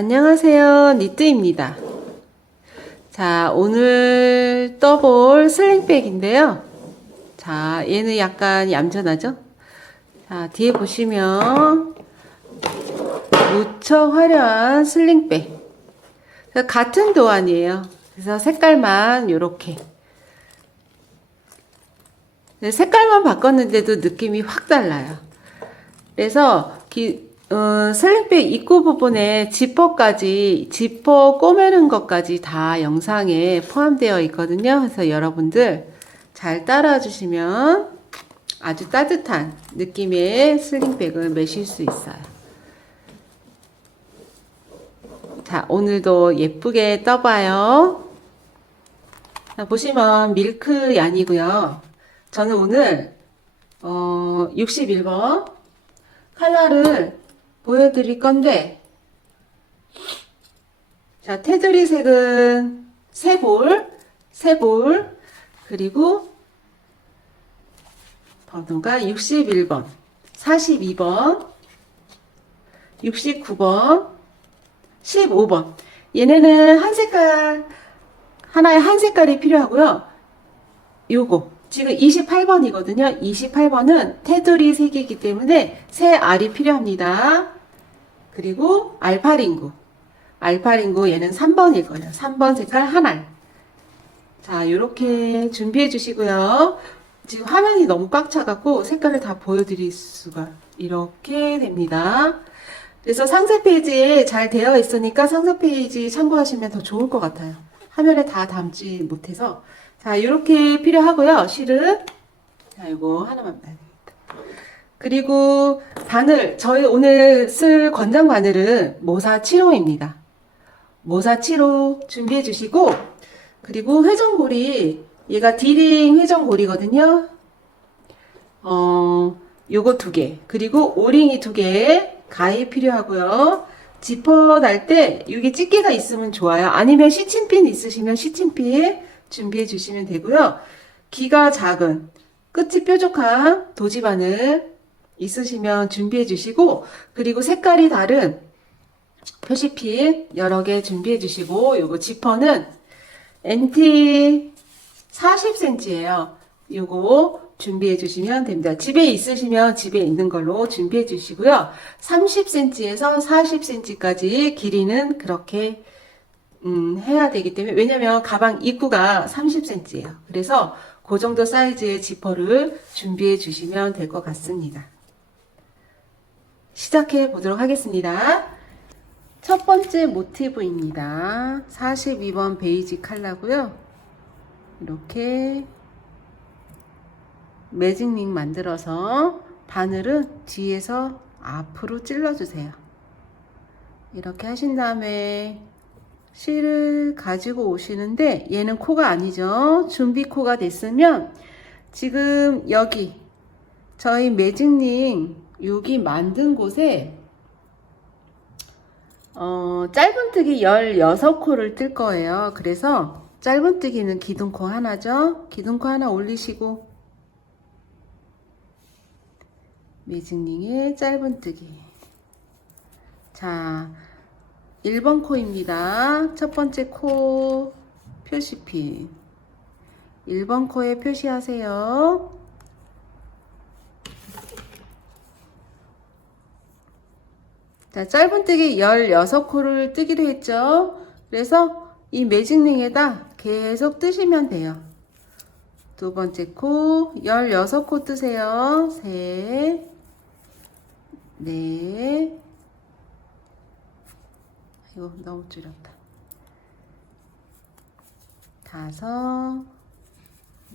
안녕하세요. 니트입니다. 자, 오늘 떠볼 슬링백인데요. 자, 얘는 약간 얌전하죠? 자, 뒤에 보시면 무척 화려한 슬링백. 같은 도안이에요. 그래서 색깔만 요렇게. 색깔만 바꿨는데도 느낌이 확 달라요. 그래서 슬링백 입구 부분에 지퍼 꼬매는 것까지 다 영상에 포함되어 있거든요. 그래서 여러분들 잘 따라와 주시면 아주 따뜻한 느낌의 슬링백을 매실 수 있어요. 자, 오늘도 예쁘게 떠봐요. 자, 보시면 밀크 얀이고요. 저는 오늘 61번 컬러를 보여드릴 건데, 자, 테두리 색은 세 볼, 그리고 번호가 61번, 42번, 69번, 15번. 얘네는 하나에 한 색깔이 필요하고요. 요거 지금 28번이거든요. 28번은 테두리 색이기 때문에 세 알이 필요합니다. 그리고 알파링구 얘는 3번일 거예요. 3번 색깔 한 알. 자, 요렇게 준비해 주시고요. 지금 화면이 너무 꽉 차갖고 색깔을 다 보여드릴 수가 이렇게 됩니다. 그래서 상세 페이지에 잘 되어 있으니까 상세 페이지 참고하시면 더 좋을 것 같아요. 화면에 다 담지 못해서. 자, 이렇게 필요하고요. 실은. 자, 이거 하나만 봐야 되겠다. 그리고 바늘, 저희 오늘 쓸 권장 바늘은 모사 7호입니다. 모사 7호 준비해 주시고, 그리고 회전고리, 얘가 디링 회전고리거든요. 요거 2개, 그리고 오링이 2개, 가위 필요하고요. 지퍼 달 때 여기 집게가 있으면 좋아요. 아니면 시침핀 있으시면 시침핀 준비해 주시면 되고요. 기가 작은 끝이 뾰족한 도지바늘 있으시면 준비해 주시고, 그리고 색깔이 다른 표시핀 여러 개 준비해 주시고, 요거 지퍼는 NT 40cm예요. 요거 준비해 주시면 됩니다. 집에 있으시면 집에 있는 걸로 준비해 주시고요. 30cm에서 40cm까지 길이는 그렇게 해야 되기 때문에, 왜냐면 가방 입구가 30cm예요. 그래서 그 정도 사이즈의 지퍼를 준비해 주시면 될 것 같습니다. 시작해 보도록 하겠습니다. 첫 번째 모티브입니다. 42번 베이지 컬러고요. 이렇게 매직링 만들어서 바늘은 뒤에서 앞으로 찔러주세요. 이렇게 하신 다음에 실을 가지고 오시는데, 얘는 코가 아니죠. 준비 코가 됐으면 지금 여기 저희 매직링 여기 만든 곳에 짧은뜨기 16코를 뜰 거예요. 그래서 짧은뜨기는 기둥코 하나죠. 기둥코 하나 올리시고, 매직링의 짧은뜨기. 자, 1번 코입니다. 첫 번째 코 표시핀. 1번 코에 표시하세요. 자, 짧은뜨기 16코를 뜨기로 했죠. 그래서 이 매직링에다 계속 뜨시면 돼요. 두 번째 코 16코 뜨세요. 셋, 넷, 이거 너무 줄였다. 다섯,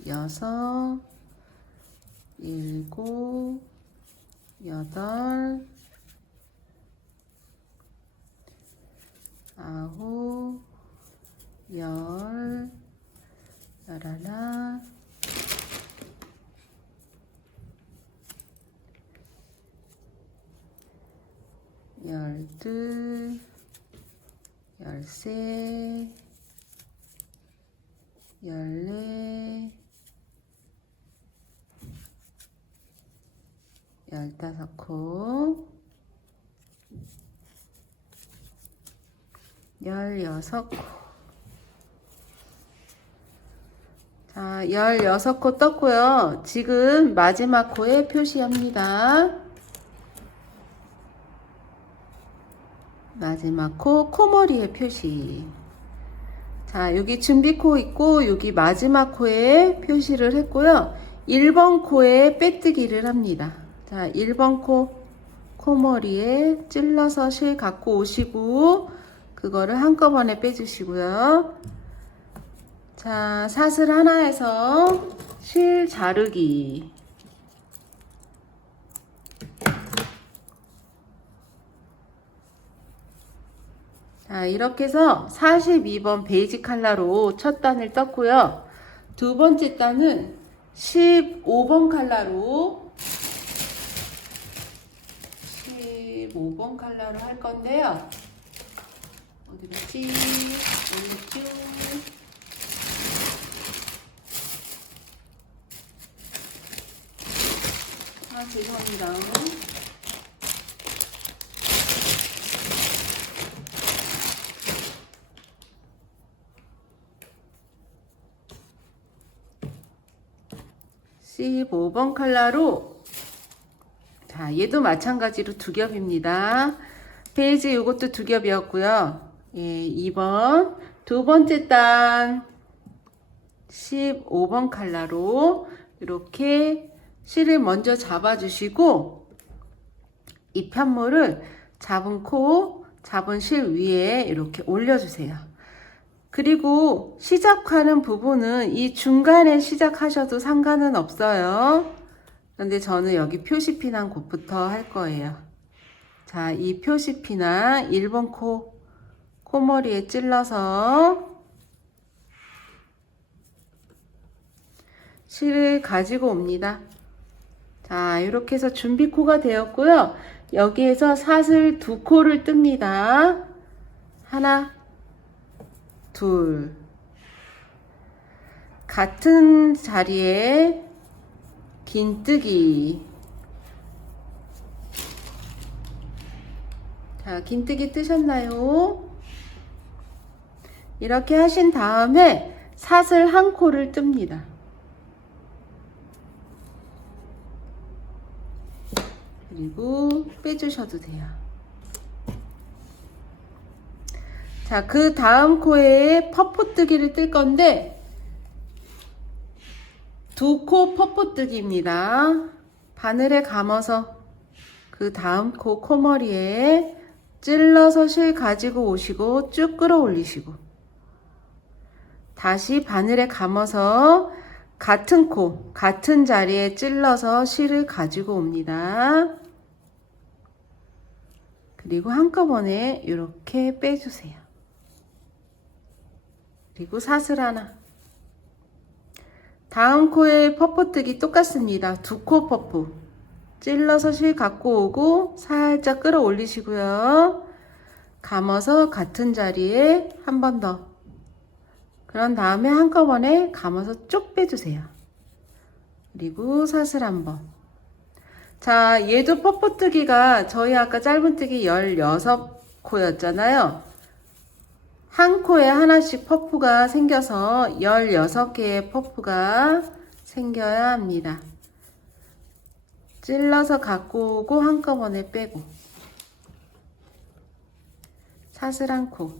여섯, 일곱, 여덟, 아홉, 열, 열하나, 열둘, 열셋, 열넷, 15코, 16코. 자, 16코 떴고요. 지금 마지막 코에 표시합니다. 마지막 코, 코머리에 표시. 자, 여기 준비코 있고 여기 마지막 코에 표시를 했고요. 1번 코에 빼뜨기를 합니다. 자, 1번 코 코머리에 찔러서 실 갖고 오시고 그거를 한꺼번에 빼주시고요. 자, 사슬 하나에서 실 자르기. 자, 이렇게 해서 42번 베이지 칼라로 첫 단을 떴고요. 두 번째 단은 15번 칼라로 15번 칼라로 할 건데요. 어디 갔지? 오른쪽. 아, 죄송합니다. (15번) 칼라로, 자, 얘도 마찬가지로 두 겹입니다. 페이지 이것도 두 겹이었고요. 예, 2번 두 번째 단 15번 칼라로 이렇게 실을 먼저 잡아주시고 입편물을 잡은 코, 잡은 실 위에 이렇게 올려주세요. 그리고 시작하는 부분은 이 중간에 시작하셔도 상관은 없어요. 그런데 저는 여기 표시피난 곳부터 할 거예요. 자, 이 표시피난 1번 코머리에 찔러서 실을 가지고 옵니다. 자, 이렇게 해서 준비코가 되었고요. 여기에서 사슬 두 코를 뜹니다. 하나, 둘. 같은 자리에 긴뜨기. 자, 긴뜨기 뜨셨나요? 이렇게 하신 다음에 사슬 한 코를 뜹니다. 그리고 빼주셔도 돼요. 자, 그 다음 코에 퍼포뜨기를 뜰 건데 두 코 퍼포뜨기입니다. 바늘에 감아서 그 다음 코 코머리에 찔러서 실 가지고 오시고 쭉 끌어올리시고 다시 바늘에 감아서 같은 코, 같은 자리에 찔러서 실을 가지고 옵니다. 그리고 한꺼번에 이렇게 빼주세요. 그리고 사슬 하나. 다음 코에 퍼포뜨기 똑같습니다. 두 코 퍼프. 찔러서 실 갖고 오고 살짝 끌어올리시고요. 감아서 같은 자리에 한 번 더. 그런 다음에 한꺼번에 감아서 쭉 빼주세요. 그리고 사슬 한 번. 자, 얘도 퍼포뜨기가 저희 아까 짧은뜨기 16코였잖아요. 한 코에 하나씩 퍼프가 생겨서 16개의 퍼프가 생겨야 합니다. 찔러서 갖고 오고 한꺼번에 빼고 사슬 한 코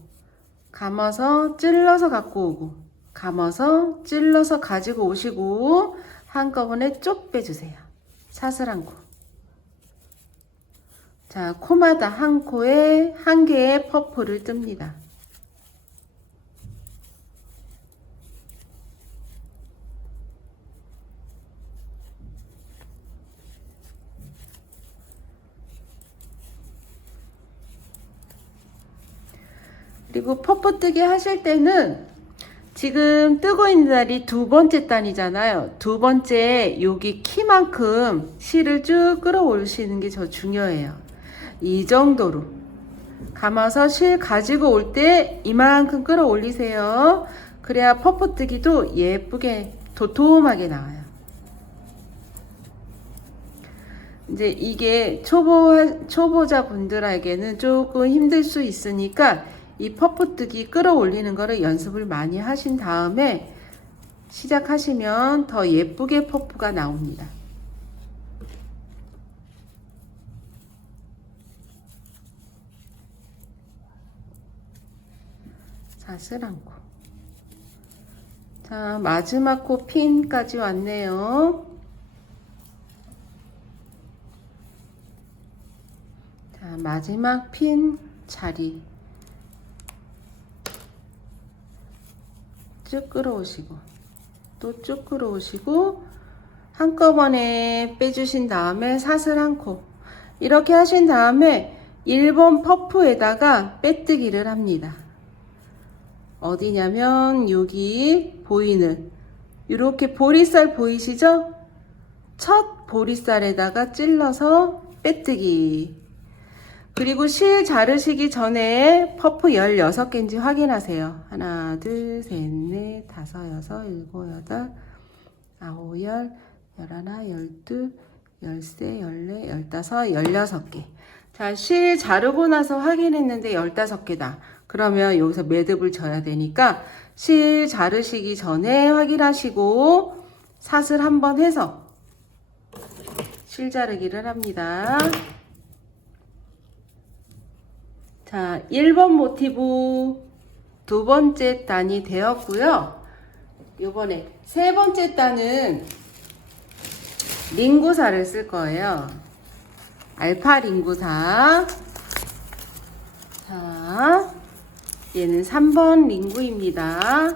감아서 찔러서 갖고 오고 감아서 찔러서 가지고 오시고 한꺼번에 쭉 빼주세요. 사슬 한 코. 자, 코마다 한 코에 한 개의 퍼프를 뜹니다. 그리고 퍼포뜨기 하실 때는 지금 뜨고 있는 날이 두 번째 단이잖아요. 두 번째 여기 키만큼 실을 쭉 끌어올리시는 게 더 중요해요. 이 정도로 감아서 실 가지고 올 때 이만큼 끌어올리세요. 그래야 퍼포뜨기도 예쁘게 도톰하게 나와요. 이제 이게 초보자 분들에게는 조금 힘들 수 있으니까 이 퍼프뜨기 끌어올리는 거를 연습을 많이 하신 다음에 시작하시면 더 예쁘게 퍼프가 나옵니다. 사슬 안고. 자, 마지막 코 핀까지 왔네요. 자, 마지막 핀 자리 쭉 끌어오시고 또 쭉 끌어오시고 한꺼번에 빼주신 다음에 사슬 한 코 이렇게 하신 다음에 1번 퍼프에다가 빼뜨기를 합니다. 어디냐면 여기 보이는 이렇게 보리쌀 보이시죠? 첫 보리쌀에다가 찔러서 빼뜨기. 그리고 실 자르시기 전에 퍼프 16개인지 확인하세요. 하나, 둘, 셋, 넷, 다섯, 여섯, 일곱, 여덟, 아홉, 열, 열하나, 열둘, 열세, 열네, 열다섯, 16개. 자, 실 자르고 나서 확인했는데 15개다. 그러면 여기서 매듭을 져야 되니까 실 자르시기 전에 확인하시고 사슬 한번 해서 실 자르기를 합니다. 자, 1번 모티브 두 번째 단이 되었고요. 요번에 세 번째 단은 링구사를 쓸 거예요. 알파 링구사. 자, 얘는 3번 링구입니다.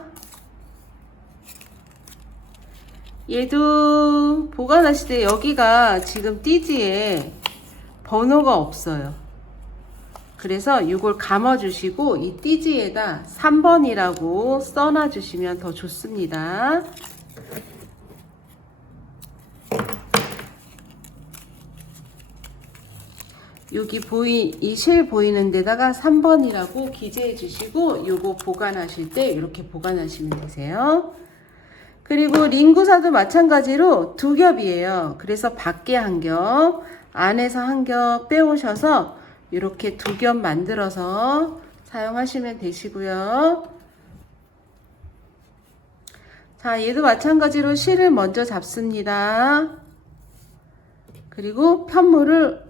얘도 보관하실 때 여기가 지금 띠지에 번호가 없어요. 그래서 이걸 감아 주시고 이 띠지에다 3번이라고 써놔 주시면 더 좋습니다. 여기 이 실 보이는 데다가 3번이라고 기재해 주시고 요거 보관하실 때 이렇게 보관하시면 되세요. 그리고 링구사도 마찬가지로 두 겹이에요. 그래서 밖에 한 겹, 안에서 한 겹 빼오셔서 이렇게 두 겹 만들어서 사용하시면 되시고요. 자, 얘도 마찬가지로 실을 먼저 잡습니다. 그리고 편물을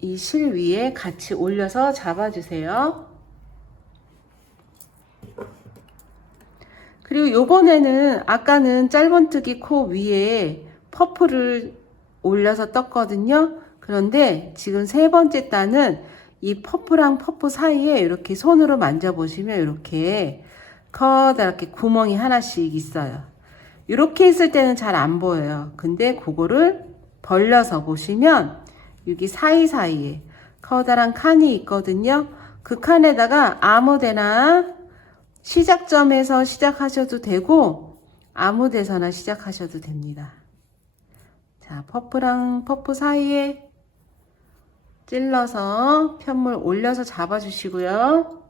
이 실 위에 같이 올려서 잡아주세요. 그리고 요번에는 아까는 짧은뜨기 코 위에 퍼프를 올려서 떴거든요. 그런데 지금 세 번째 단은 이 퍼프랑 퍼프 사이에 이렇게 손으로 만져보시면 이렇게 커다랗게 구멍이 하나씩 있어요. 이렇게 있을 때는 잘 안 보여요. 근데 그거를 벌려서 보시면 여기 사이사이에 커다란 칸이 있거든요. 그 칸에다가 아무데나 시작점에서 시작하셔도 되고 아무 데서나 시작하셔도 됩니다. 자, 퍼프랑 퍼프 사이에 찔러서 편물 올려서 잡아주시고요.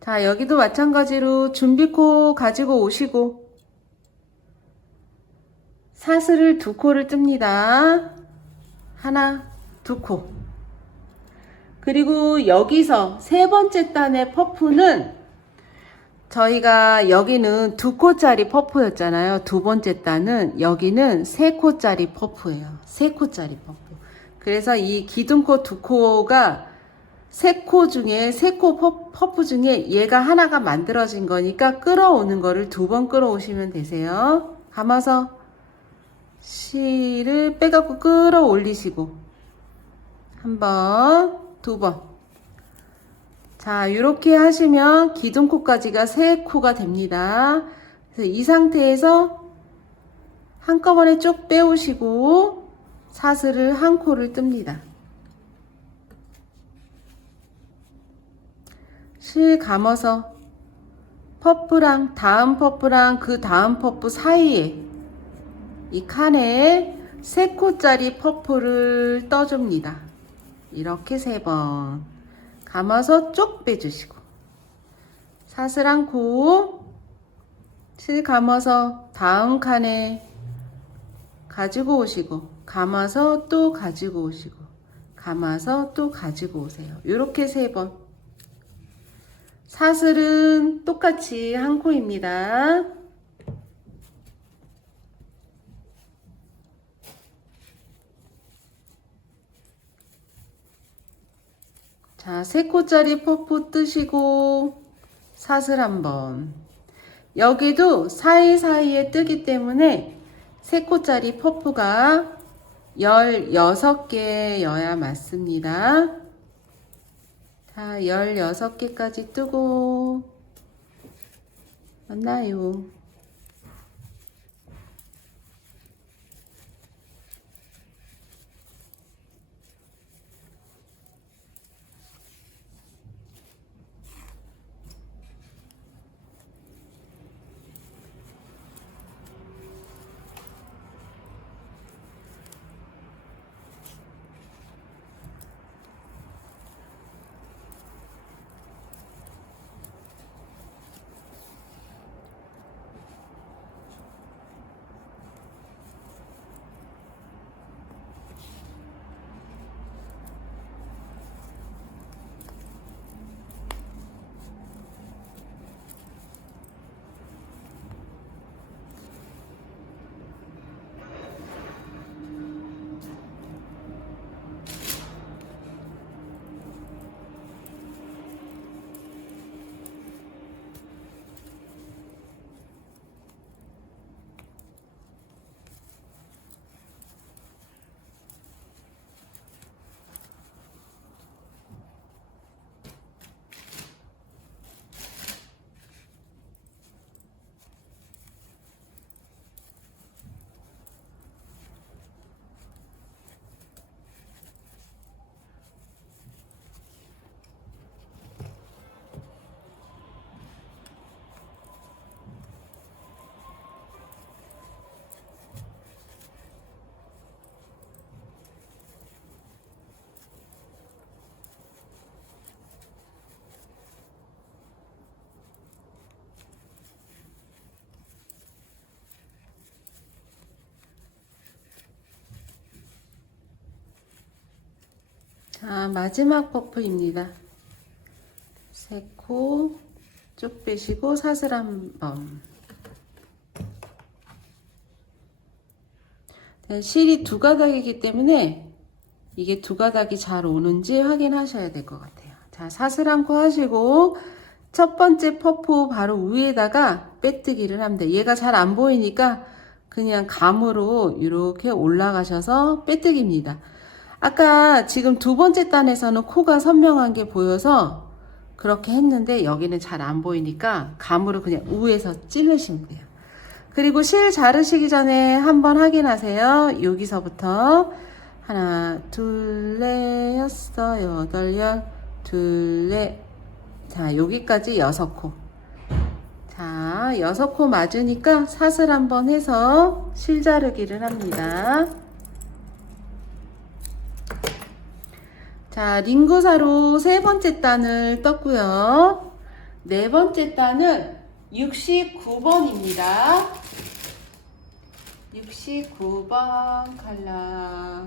자, 여기도 마찬가지로 준비코 가지고 오시고 사슬을 2코를 뜹니다. 하나, 2코. 그리고 여기서 세 번째 단의 퍼프는 저희가 여기는 2코짜리 퍼프였잖아요. 두 번째 단은 여기는 3코짜리 퍼프예요. 3코짜리 퍼프. 그래서 이 기둥코 2코가 3코 중에 3코 퍼프 중에 얘가 하나가 만들어진 거니까 끌어오는 거를 2번 끌어오시면 되세요. 감아서 실을 빼갖고 끌어올리시고 한 번, 2번. 자, 이렇게 하시면 기둥코까지가 3코가 됩니다. 그래서 이 상태에서 한꺼번에 쭉 빼오시고 사슬을 1코를 뜹니다. 실 감아서 퍼프랑 다음 퍼프랑 그 다음 퍼프 사이에 이 칸에 3코짜리 퍼프를 떠줍니다. 이렇게 3번 감아서 쭉 빼주시고 사슬 1코 실 감아서 다음 칸에 가지고 오시고 감아서 또 가지고 오시고 감아서 또 가지고 오세요. 요렇게 3번. 사슬은 똑같이 한 코입니다. 자, 3코짜리 퍼프 뜨시고 사슬 한번. 여기도 사이사이에 뜨기 때문에 3코짜리 퍼프가 16개여야 맞습니다. 자, 16개까지 뜨고 맞나요? 자, 마지막 퍼프입니다. 3코 쭉 빼시고 사슬 한번. 실이 2가닥이기 때문에 이게 2가닥이 잘 오는지 확인하셔야 될 것 같아요. 자, 사슬 한 코 하시고 첫 번째 퍼프 바로 위에다가 빼뜨기를 합니다. 얘가 잘 안 보이니까 그냥 감으로 이렇게 올라가셔서 빼뜨기입니다. 아까 지금 2번째 단에서는 코가 선명한 게 보여서 그렇게 했는데 여기는 잘 안 보이니까 감으로 그냥 위에서 찌르시면 돼요. 그리고 실 자르시기 전에 한번 확인하세요. 여기서부터 하나, 둘, 넷, 여섯, 여덟, 열, 둘, 넷. 자, 여기까지 6코. 자, 6코 맞으니까 사슬 한번 해서 실 자르기를 합니다. 자, 링구사로 3번째 단을 떴고요. 4번째 단은 69번입니다. 69번 컬러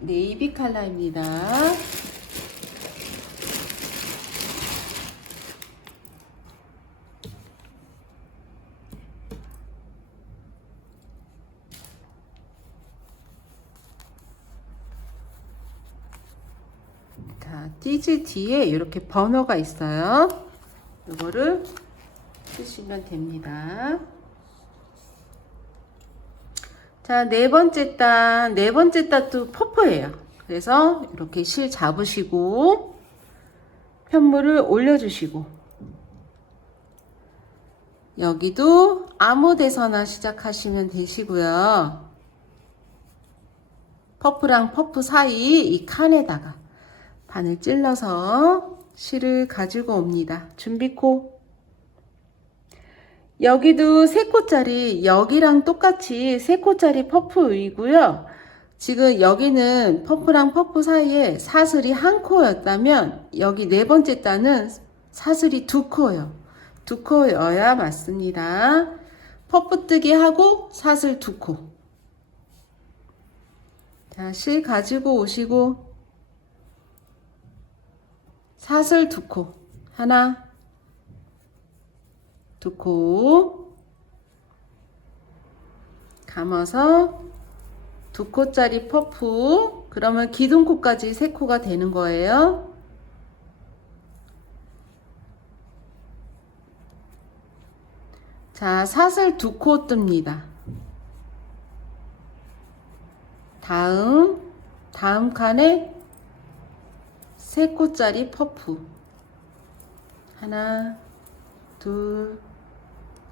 네이비 컬러입니다. 자, 띠지 뒤에 이렇게 번호가 있어요. 이거를 쓰시면 됩니다. 자, 4번째 단, 4번째 단도 퍼프예요. 그래서 이렇게 실 잡으시고 편물을 올려주시고 여기도 아무 데서나 시작하시면 되시고요. 퍼프랑 퍼프 사이 이 칸에다가 바늘 찔러서 실을 가지고 옵니다. 준비코. 여기도 3코짜리, 여기랑 똑같이 3코짜리 퍼프이고요. 지금 여기는 퍼프랑 퍼프 사이에 사슬이 1코였다면 여기 4번째 단은 사슬이 2코예요. 2코여야 맞습니다. 퍼프 뜨기 하고 사슬 2코. 자, 실 가지고 오시고 사슬 2코. 하나, 2코. 감아서 2코짜리 퍼프. 그러면 기둥코까지 3코가 되는 거예요. 자, 사슬 2코 뜹니다. 다음 칸에 3코짜리 퍼프. 하나, 둘,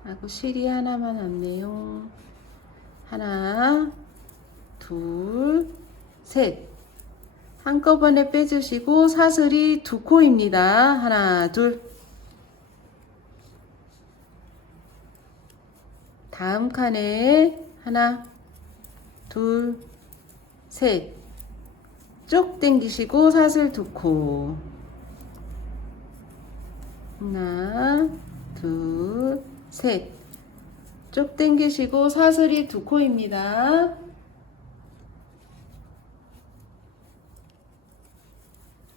하고 실이 하나만 왔네요. 하나, 둘, 셋. 한꺼번에 빼주시고 사슬이 2코입니다. 하나, 둘. 다음 칸에 하나, 둘, 셋. 쭉 당기시고 사슬 2코. 하나, 둘, 셋. 쭉 당기시고 사슬이 2코입니다.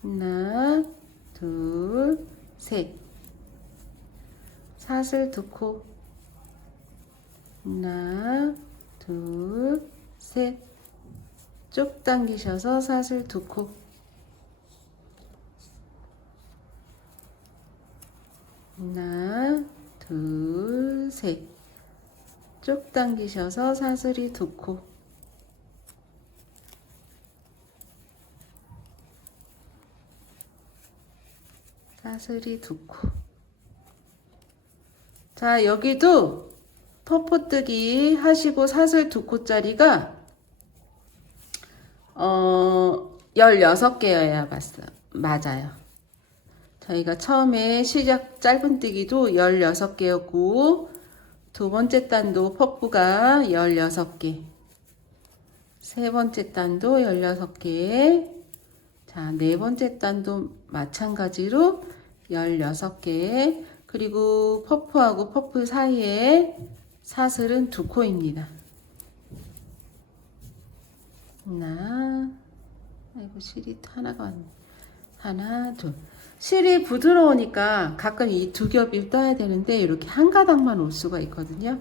하나, 둘, 셋. 사슬 2코. 하나, 둘, 셋. 쭉 당기셔서 사슬 2코. 하나, 둘, 셋. 쭉 당기셔서 사슬이 2코. 사슬이 2코. 자, 여기도 퍼프뜨기 하시고 사슬 2코짜리가 16개여야 맞아요. 저희가 처음에 시작 짧은뜨기도 16개였고 두 번째 단도 퍼프가 16개, 세 번째 단도 16개, 자, 네 번째 단도 마찬가지로 16개, 그리고 퍼프하고 퍼프 사이에 사슬은 2코입니다. 하나, 아이고 실이 하나가 왔네. 하나, 둘. 실이 부드러우니까 가끔 이 2겹을 떠야 되는데 이렇게 한 가닥만 올 수가 있거든요.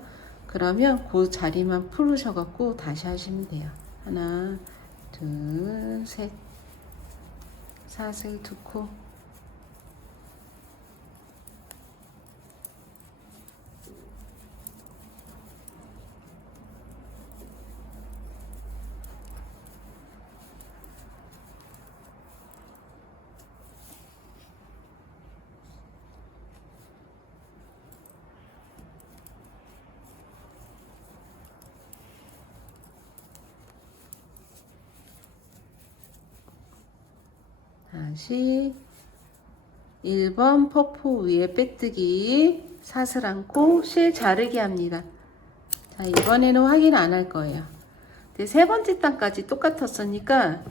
그러면 그 자리만 풀으셔갖고 다시 하시면 돼요. 하나, 둘, 셋. 사슬 2코. 다시 1번 퍼프 위에 빼뜨기 사슬 안고 실 자르기 합니다. 자, 이번에는 확인 안 할 거예요. 근데 세 번째 단까지 똑같았으니까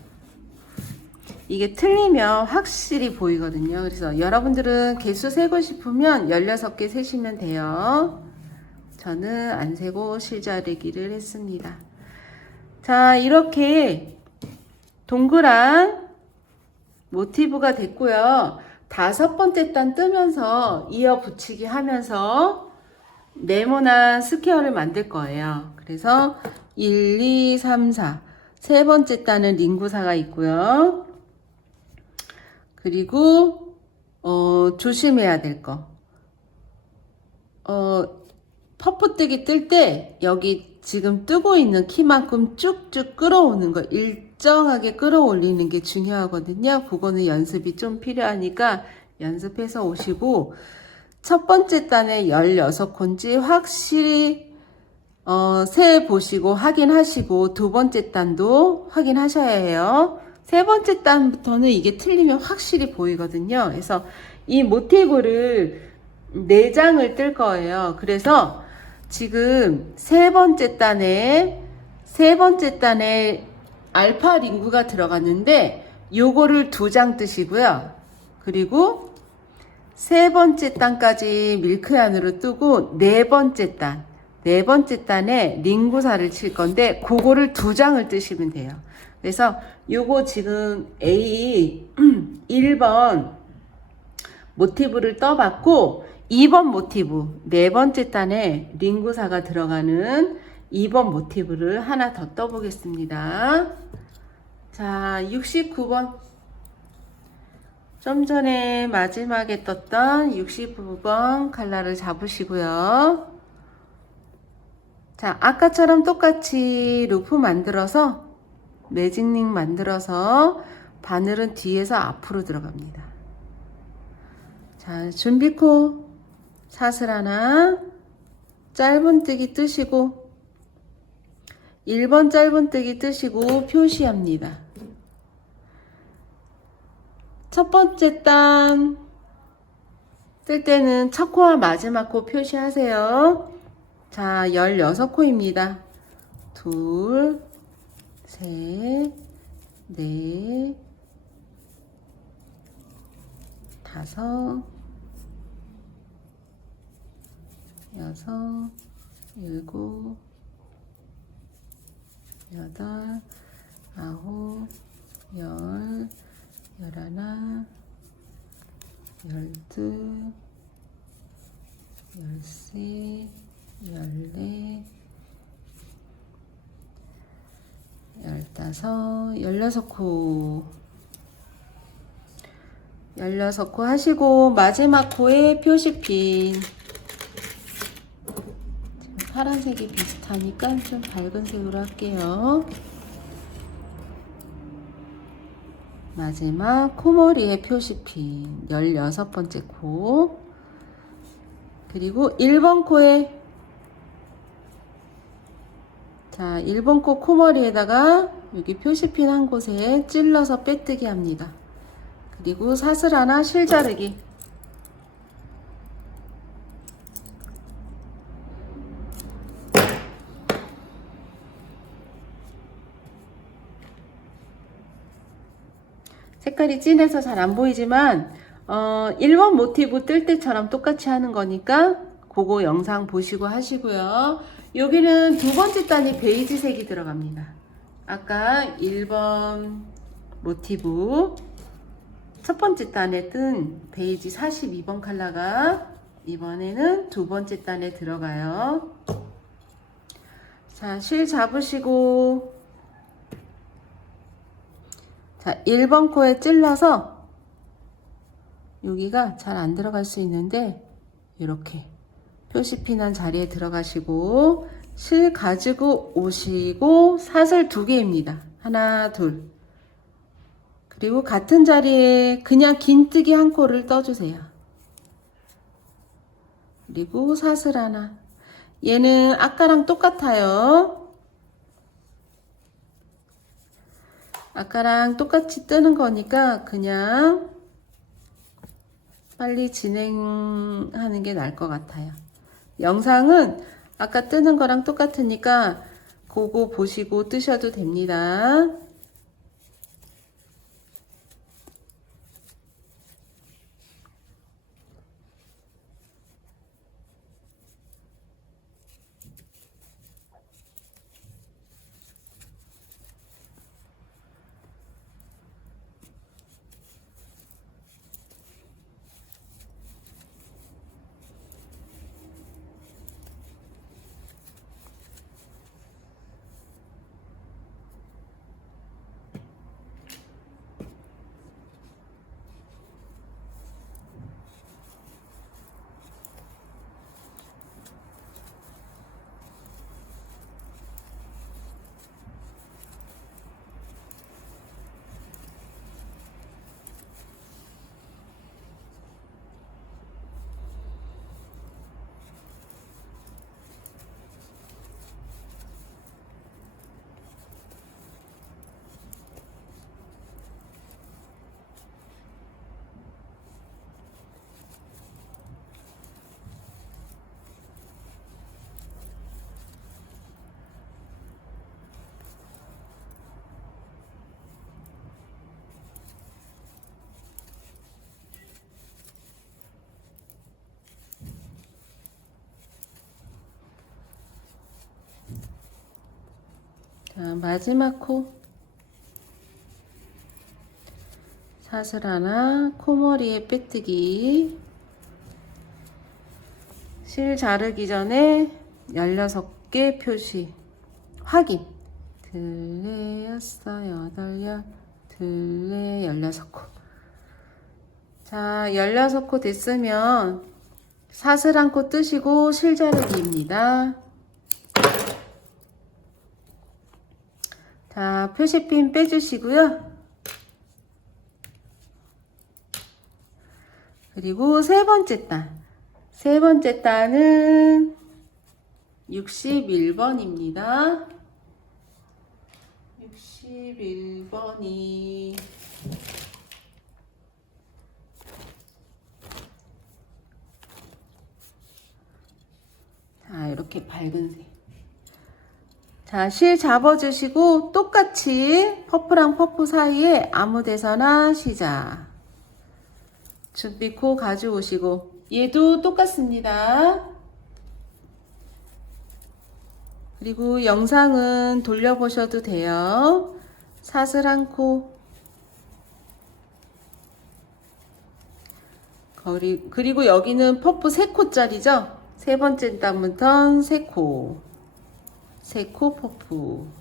이게 틀리면 확실히 보이거든요. 그래서 여러분들은 개수 세고 싶으면 16개 세시면 돼요. 저는 안 세고 실 자르기를 했습니다. 자, 이렇게 동그란 모티브가 됐고요. 5번째 단 뜨면서 이어 붙이기 하면서 네모난 스퀘어를 만들 거예요. 그래서 1, 2, 3, 4. 세 번째 단은 링구사가 있고요. 그리고 조심해야 될 거. 퍼프뜨기 뜰 때 여기 지금 뜨고 있는 키만큼 쭉쭉 끌어오는 거, 일정하게 끌어올리는 게 중요하거든요. 그거는 연습이 좀 필요하니까 연습해서 오시고, 첫 번째 단에 16코인지 확실히 세 보시고 확인하시고 두 번째 단도 확인하셔야 해요. 세 번째 단부터는 이게 틀리면 확실히 보이거든요. 그래서 이 모티브를 4장을 뜰 거예요. 그래서 지금 세 번째 단에 알파 링구가 들어갔는데 요거를 2장 뜨시고요. 그리고 세 번째 단까지 밀크얀으로 뜨고 네 번째 단에 링구사를 칠 건데 그거를 2장을 뜨시면 돼요. 그래서 요거 지금 A 1번 모티브를 떠봤고 2번 모티브, 네 번째 단에 링구사가 들어가는 2번 모티브를 하나 더 떠보겠습니다. 자, 69번. 좀 전에 마지막에 떴던 69번 칼라를 잡으시고요. 자, 아까처럼 똑같이 루프 만들어서 매직링 만들어서 바늘은 뒤에서 앞으로 들어갑니다. 자, 준비코 사슬 하나, 짧은뜨기 뜨시고 1번 짧은뜨기 뜨시고 표시합니다. 첫 번째 단 뜰 때는 첫 코와 마지막 코 표시하세요. 자, 16코입니다. 둘, 셋, 넷, 다섯, 여섯, 일곱, 여덟, 아홉, 열, 열하나, 열둘, 열세, 열네, 열다섯, 16코. 16코 하시고 마지막 코에 표시핀. 파란색이 비슷하니까 좀 밝은 색으로 할게요. 마지막 코머리에 표시핀 16번째 코. 그리고 1번 코에, 자, 1번 코 코머리에다가 여기 표시핀 한 곳에 찔러서 빼뜨기 합니다. 그리고 사슬 하나 실자르기. 색깔이 진해서 잘 안 보이지만 1번 모티브 뜰 때처럼 똑같이 하는 거니까 그거 영상 보시고 하시고요. 여기는 두 번째 단이 베이지색이 들어갑니다. 아까 1번 모티브 첫 번째 단에 뜬 베이지 42번 컬러가 이번에는 두 번째 단에 들어가요. 자, 실 잡으시고, 자, 1번 코에 찔러서 여기가 잘 안 들어갈 수 있는데 이렇게 표시핀한 자리에 들어가시고 실 가지고 오시고 사슬 2개입니다. 하나, 둘. 그리고 같은 자리에 그냥 긴뜨기 한 코를 떠주세요. 그리고 사슬 하나. 얘는 아까랑 똑같아요. 아까랑 똑같이 뜨는 거니까 그냥 빨리 진행하는 게 나을 것 같아요. 영상은 아까 뜨는 거랑 똑같으니까 그거 보시고 뜨셔도 됩니다. 자, 마지막 코 사슬 하나, 코머리에 빼뜨기. 실 자르기 전에 16개 표시 확인. 둘레, 여섯, 여덟, 둘레, 16코. 자, 16코 됐으면 사슬 한 코 뜨시고 실 자르기입니다. 자, 표시핀 빼주시고요. 그리고 세 번째 단. 세 번째 단은 61번입니다. 61번이 자, 이렇게 밝은색. 자, 실 잡아주시고 똑같이 퍼프랑 퍼프 사이에 아무 데서나 시작. 준비코 가져오시고 얘도 똑같습니다. 그리고 영상은 돌려보셔도 돼요. 사슬 한 코. 그리고 여기는 퍼프 3코짜리죠? 세 번째 단부터 3코. 3코 퍼프.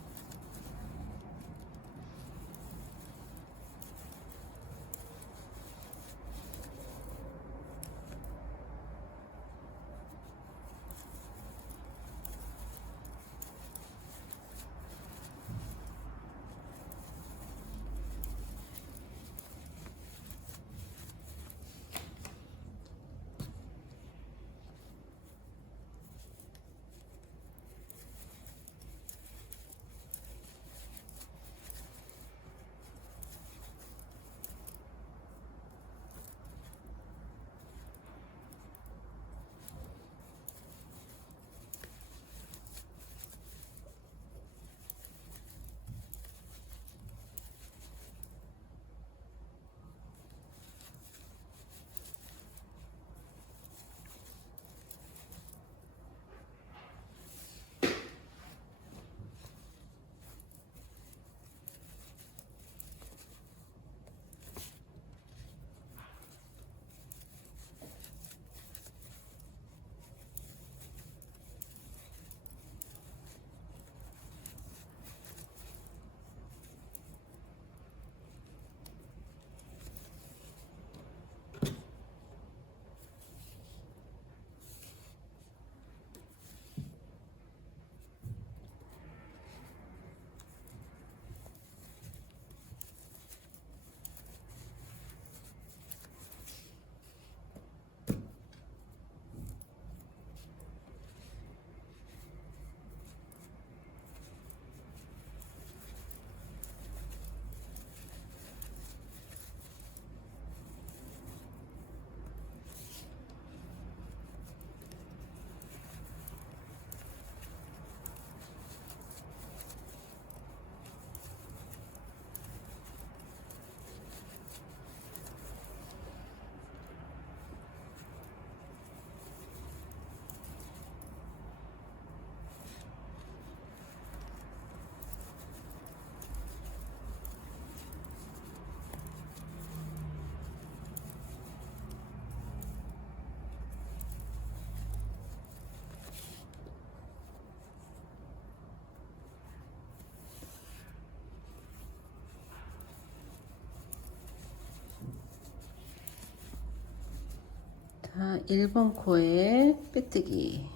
자, 1번 코에 빼뜨기.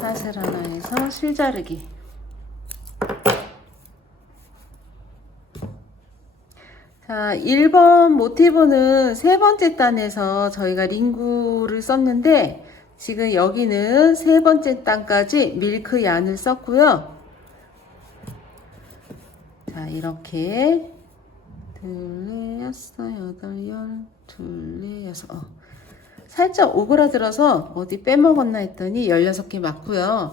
사슬 하나에서 실 자르기. 자, 1번 모티브는 세 번째 단에서 저희가 링구를 썼는데 지금 여기는 세 번째 단까지 밀크 얀을 썼고요. 자, 이렇게 둘레, 여섯, 여덟, 둘레, 여섯. 살짝 오그라들어서 어디 빼먹었나 했더니 16개 맞고요.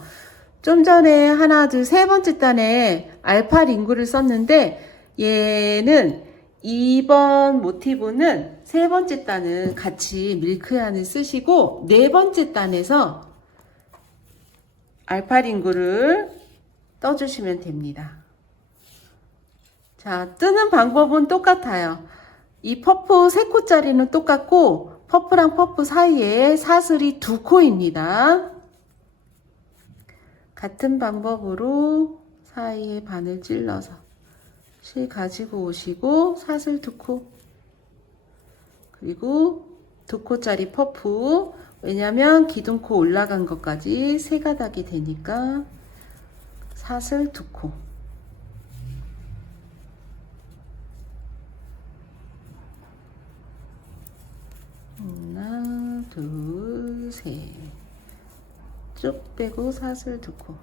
좀 전에 하나, 둘, 세 번째 단에 알파 링구를 썼는데 얘는 2번 모티브는 세 번째 단은 같이 밀크얀을 쓰시고 네 번째 단에서 알파 링구를 떠주시면 됩니다. 자, 뜨는 방법은 똑같아요. 이 퍼프 3코짜리는 똑같고 퍼프랑 퍼프 사이에 사슬이 2코입니다. 같은 방법으로 사이에 바늘 찔러서 실 가지고 오시고 사슬 2코, 그리고 2코짜리 퍼프, 왜냐면 기둥코 올라간 것까지 3가닥이 되니까 사슬 2코, 하나 둘 셋, 쭉 빼고 사슬 2코.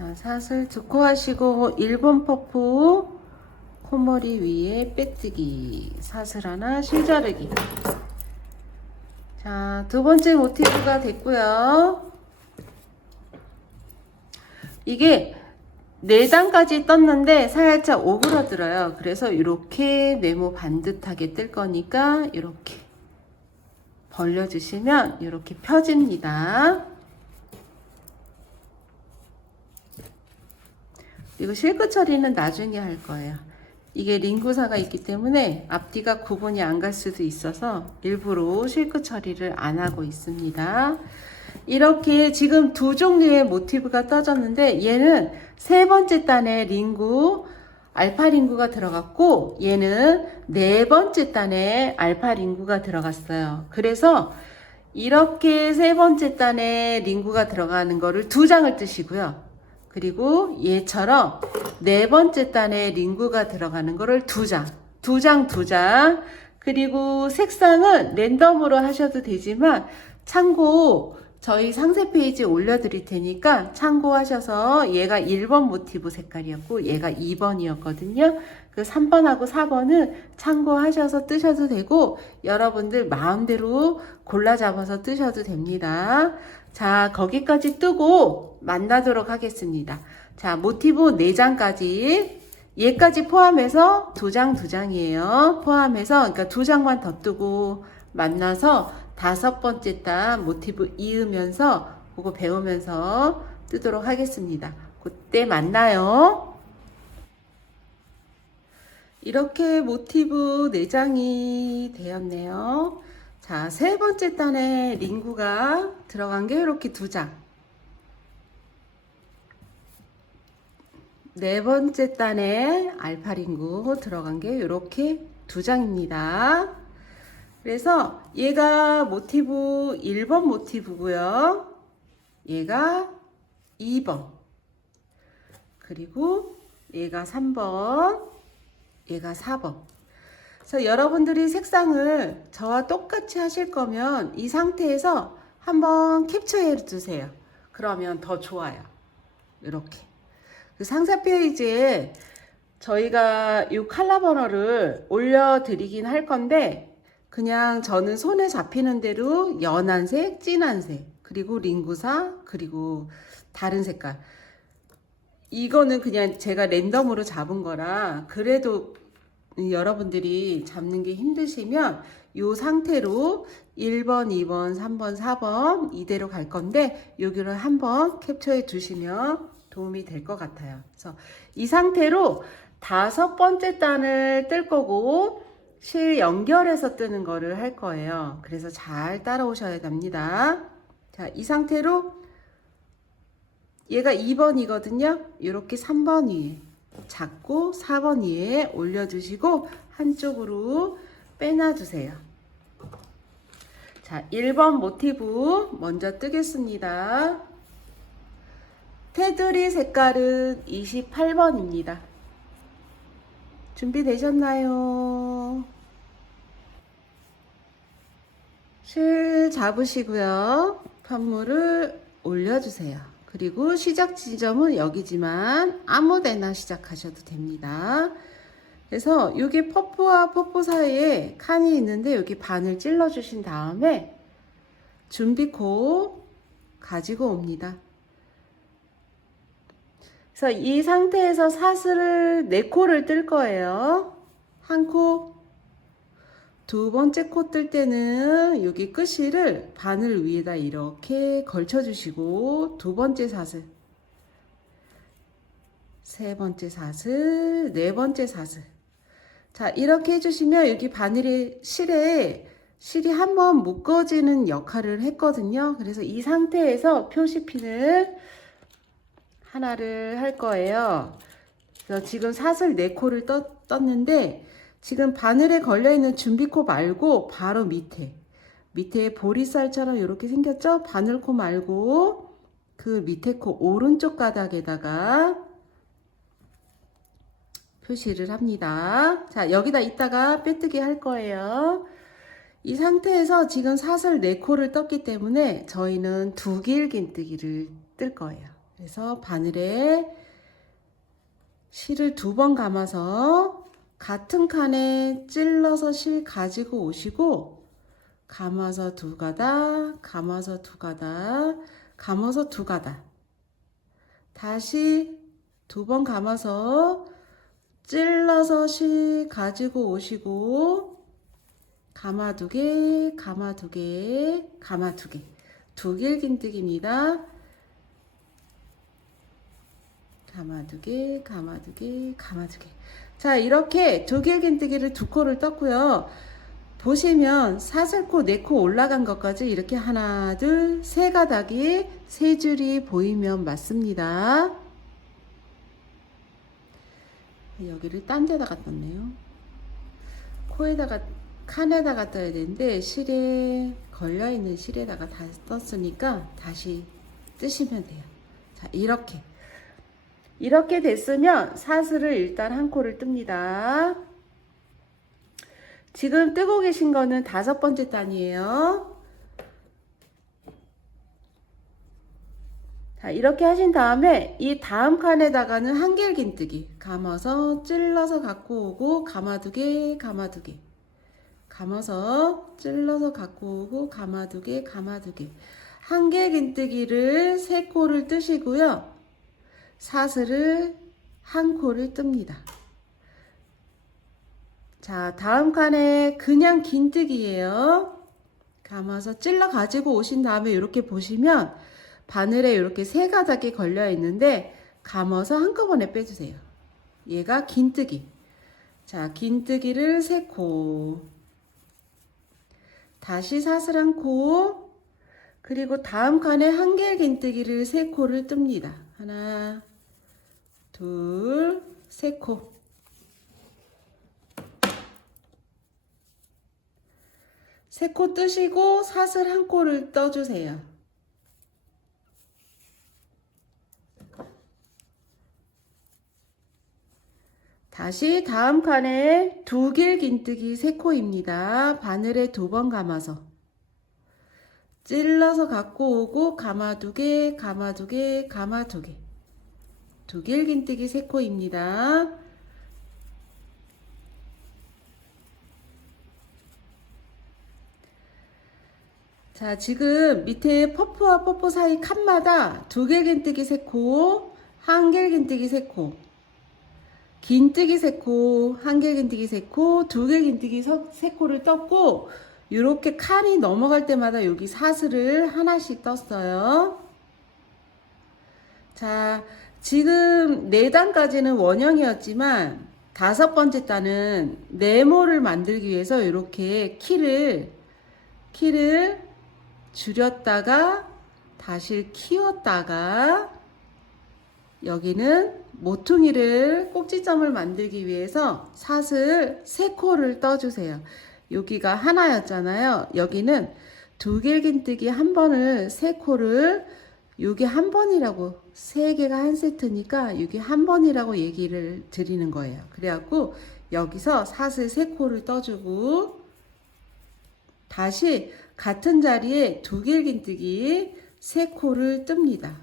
자, 사슬 2코 하시고 1번 퍼프 코머리 위에 빼뜨기, 사슬 하나, 실자르기. 자, 2번째 모티브가 됐고요. 이게 4단까지 떴는데 살짝 오그라들어요. 그래서 이렇게 네모 반듯하게 뜰 거니까 이렇게 벌려주시면 이렇게 펴집니다. 그리고 실크 처리는 나중에 할 거예요. 이게 링구사가 있기 때문에 앞뒤가 구분이 안 갈 수도 있어서 일부러 실크 처리를 안 하고 있습니다. 이렇게 지금 2종류의 모티브가 떠졌는데 얘는 3번째 단에 링구, 알파 링구가 들어갔고 얘는 4번째 단에 알파 링구가 들어갔어요. 그래서 이렇게 3번째 단에 링구가 들어가는 거를 2장을 뜨시고요. 그리고 얘처럼 4번째 단에 링구가 들어가는 거를 2장, 2장. 그리고 색상은 랜덤으로 하셔도 되지만 참고 저희 상세 페이지에 올려드릴 테니까 참고하셔서, 얘가 1번 모티브 색깔이었고 얘가 2번이었거든요. 그 3번하고 4번은 참고하셔서 뜨셔도 되고 여러분들 마음대로 골라 잡아서 뜨셔도 됩니다. 자, 거기까지 뜨고 만나도록 하겠습니다. 자, 모티브 4장까지, 얘까지 포함해서 2장이에요. 포함해서, 그러니까 2장만 더 뜨고 만나서 5번째 단 모티브 이으면서 그거 배우면서 뜨도록 하겠습니다. 그때 만나요. 이렇게 모티브 4장이 되었네요. 자, 세 번째 단에 링구가 들어간 게 이렇게 두 장. 네 번째 단에 알파 링구 들어간 게 이렇게 두 장입니다. 그래서 얘가 모티브 1번 모티브고요. 얘가 2번. 그리고 얘가 3번. 얘가 4번. 그래서 여러분들이 색상을 저와 똑같이 하실 거면 이 상태에서 한번 캡처해 주세요. 그러면 더 좋아요. 이렇게. 그 상세 페이지에 저희가 이 컬러 버너를 올려드리긴 할 건데 그냥 저는 손에 잡히는 대로 연한색, 진한색, 그리고 링구사, 그리고 다른 색깔. 이거는 그냥 제가 랜덤으로 잡은 거라 그래도 여러분들이 잡는 게 힘드시면 이 상태로 1번, 2번, 3번, 4번 이대로 갈 건데 여기를 한번 캡처해 주시면 도움이 될 것 같아요. 그래서 이 상태로 다섯 번째 단을 뜰 거고 실 연결해서 뜨는 거를 할 거예요. 그래서 잘 따라오셔야 됩니다. 자, 이 상태로 얘가 2번이거든요. 이렇게 3번 위에 잡고 4번 위에 올려주시고 한쪽으로 빼놔주세요. 자, 1번 모티브 먼저 뜨겠습니다. 테두리 색깔은 28번입니다. 준비되셨나요? 실 잡으시고요. 판물을 올려주세요. 그리고 시작 지점은 여기지만 아무데나 시작하셔도 됩니다. 그래서 여기 퍼프와 퍼프 사이에 칸이 있는데 여기 반을 찔러 주신 다음에 준비코 가지고 옵니다. 그래서 이 상태에서 사슬을 4코를 뜰 거예요. 한 코, 두 번째 코 뜰 때는 여기 끝실을 바늘 위에다 이렇게 걸쳐 주시고 두 번째 사슬, 세 번째 사슬, 네 번째 사슬. 자, 이렇게 해주시면 여기 바늘이 실이 한번 묶어지는 역할을 했거든요. 그래서 이 상태에서 표시핀을 하나를 할 거예요. 그래서 지금 사슬 4코를 떴는데 지금 바늘에 걸려있는 준비코 말고 바로 밑에 보리쌀처럼 이렇게 생겼죠? 바늘코 말고 그 밑에 코 오른쪽 가닥에다가 표시를 합니다. 자, 여기다 이따가 빼뜨기 할 거예요. 이 상태에서 지금 사슬 4코를 떴기 때문에 저희는 두길긴뜨기를 뜰 거예요. 그래서 바늘에 실을 2번 감아서 같은 칸에 찔러서 실 가지고 오시고 감아서 2가닥, 감아서 2가닥, 감아서 2가닥. 다시 2번 감아서 찔러서 실 가지고 오시고 가마 2개, 가마 2개, 가마 2개. 두길긴뜨기입니다. 가마 2개, 가마 2개, 가마 2개. 자, 이렇게 두길긴뜨기를 2코를 떴고요. 보시면 사슬코 4코 올라간 것까지 이렇게 하나, 둘, 3가닥이 3줄이 보이면 맞습니다. 여기를 딴 데다가 떴네요. 코에다가 칸에다가 떠야 되는데 실에 걸려있는 실에다가 다 떴으니까 다시 뜨시면 돼요. 자, 이렇게 됐으면 사슬을 일단 한 코를 뜹니다. 지금 뜨고 계신 거는 5번째 단이에요. 자, 이렇게 하신 다음에 이 다음 칸에다가는 한길긴뜨기 감아서 찔러서 갖고 오고 가마 2개, 가마 2개. 감아서 찔러서 갖고 오고 가마 2개, 가마 2개. 한길긴뜨기를 3코를 뜨시고요. 사슬을 한 코를 뜹니다. 자, 다음 칸에 그냥 긴뜨기예요. 감아서 찔러 가지고 오신 다음에 이렇게 보시면 바늘에 이렇게 3가닥이 걸려 있는데 감아서 한꺼번에 빼주세요. 얘가 긴뜨기. 자, 긴뜨기를 3코. 다시 사슬 한 코, 그리고 다음 칸에 한길긴뜨기를 3코를 뜹니다. 하나, 둘, 3코. 세 코 뜨시고 사슬 한 코를 떠주세요. 다시 다음 칸에 두길긴뜨기 3코입니다. 바늘에 2번 감아서 찔러서 갖고 오고 감아 2개, 감아 2개, 감아 2개. 두길긴뜨기 3코입니다. 자, 지금 밑에 퍼프와 퍼프 사이 칸마다 두길긴뜨기 3코, 한길긴뜨기 3코, 긴뜨기 3코, 한길긴뜨기 3코, 두길긴뜨기 3코를 떴고, 이렇게 칸이 넘어갈 때마다 여기 사슬을 하나씩 떴어요. 자, 지금 4단까지는 원형이었지만 5번째 단은 네모를 만들기 위해서 이렇게 키를 줄였다가 다시 키웠다가 여기는 모퉁이를 꼭지점을 만들기 위해서 사슬 3코를 떠주세요. 여기가 하나였잖아요. 여기는 두길긴뜨기 한 번을 3코를, 여기 한 번이라고, 3개가 한 세트니까 여기 한 번이라고 얘기를 드리는 거예요. 그래갖고 여기서 사슬 3코를 떠주고 다시 같은 자리에 두길긴뜨기 3코를 뜹니다.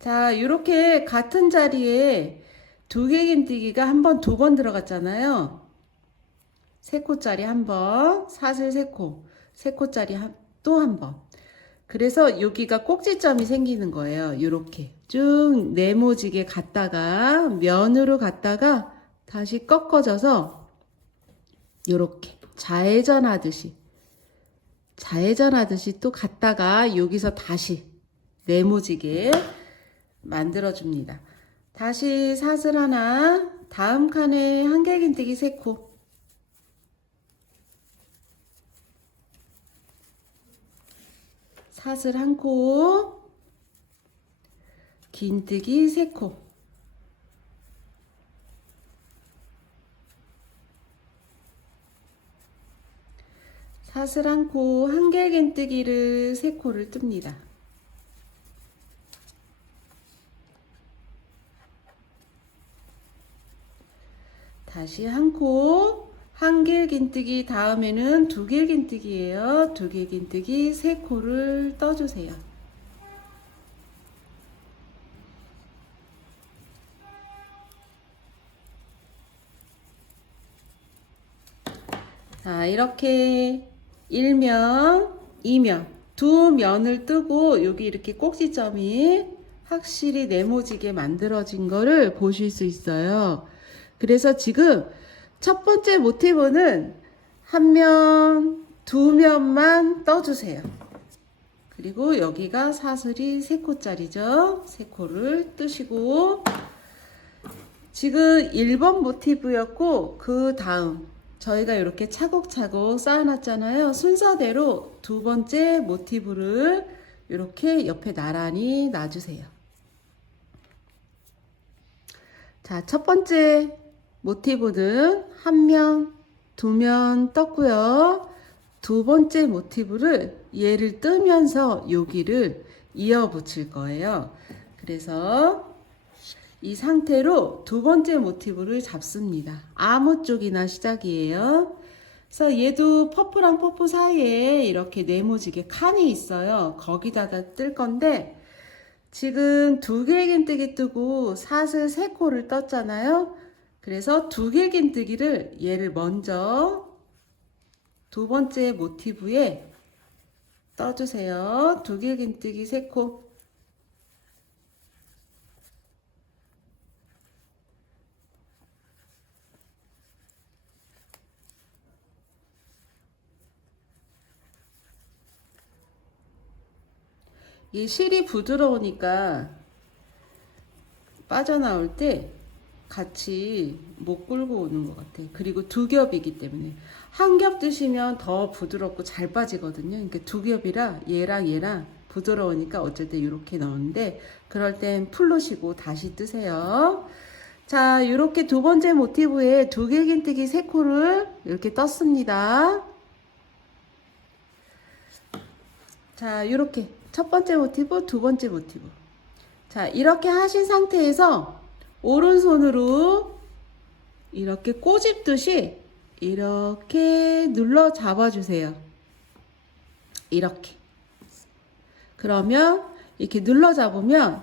자, 이렇게 같은 자리에 두길긴뜨기가 한 번, 2번 들어갔잖아요. 3코짜리 한 번, 사슬 3코, 3코짜리 또 한 번. 그래서 여기가 꼭지점이 생기는 거예요. 이렇게 쭉 네모지게 갔다가 면으로 갔다가 다시 꺾어져서 이렇게 좌회전하듯이 또 갔다가 여기서 다시 네모지게 만들어줍니다. 다시 사슬 하나, 다음 칸에 한길긴뜨기 3코, 사슬 1코, 긴뜨기 3코, 사슬 1코, 한길긴뜨기를 3코를 뜹니다. 다시 1코, 한길긴뜨기 다음에는 두길긴뜨기예요. 두길긴뜨기 3코를 떠주세요. 자, 이렇게 1면, 2면, 두 면을 뜨고 여기 이렇게 꼭지점이 확실히 네모지게 만들어진 거를 보실 수 있어요. 그래서 지금 첫 번째 모티브는 한 면, 2면만 떠주세요. 그리고 여기가 사슬이 3코짜리죠. 3코를 뜨시고, 지금 1번 모티브였고 그 다음 저희가 이렇게 차곡차곡 쌓아놨잖아요. 순서대로 2번째 모티브를 이렇게 옆에 나란히 놔주세요. 자, 첫 번째 모티브는 1면, 2면 떴고요. 2번째 모티브를 얘를 뜨면서 여기를 이어 붙일 거예요. 그래서 이 상태로 2번째 모티브를 잡습니다. 아무 쪽이나 시작이에요. 그래서 얘도 퍼프랑 퍼프 사이에 이렇게 네모지게 칸이 있어요. 거기다가 뜰 건데 지금 두길긴뜨기 뜨고 사슬 3코를 떴잖아요. 그래서 두길긴뜨기를 얘를 먼저 2번째 모티브에 떠주세요. 두길긴뜨기 3코. 이 실이 부드러우니까 빠져나올 때 같이 못 끌고 오는 것 같아. 그리고 두 겹이기 때문에 한 겹 뜨시면 더 부드럽고 잘 빠지거든요. 그러니까 두 겹이라 얘랑 부드러우니까 어쩔 때 이렇게 넣는데 그럴 땐 풀르시고 다시 뜨세요. 자, 이렇게 두 번째 모티브에 두길긴뜨기 3코를 이렇게 떴습니다. 자, 이렇게 첫 번째 모티브, 두 번째 모티브. 자, 이렇게 하신 상태에서 오른손으로 이렇게 꼬집듯이 이렇게 눌러 잡아주세요. 이렇게. 그러면 이렇게 눌러 잡으면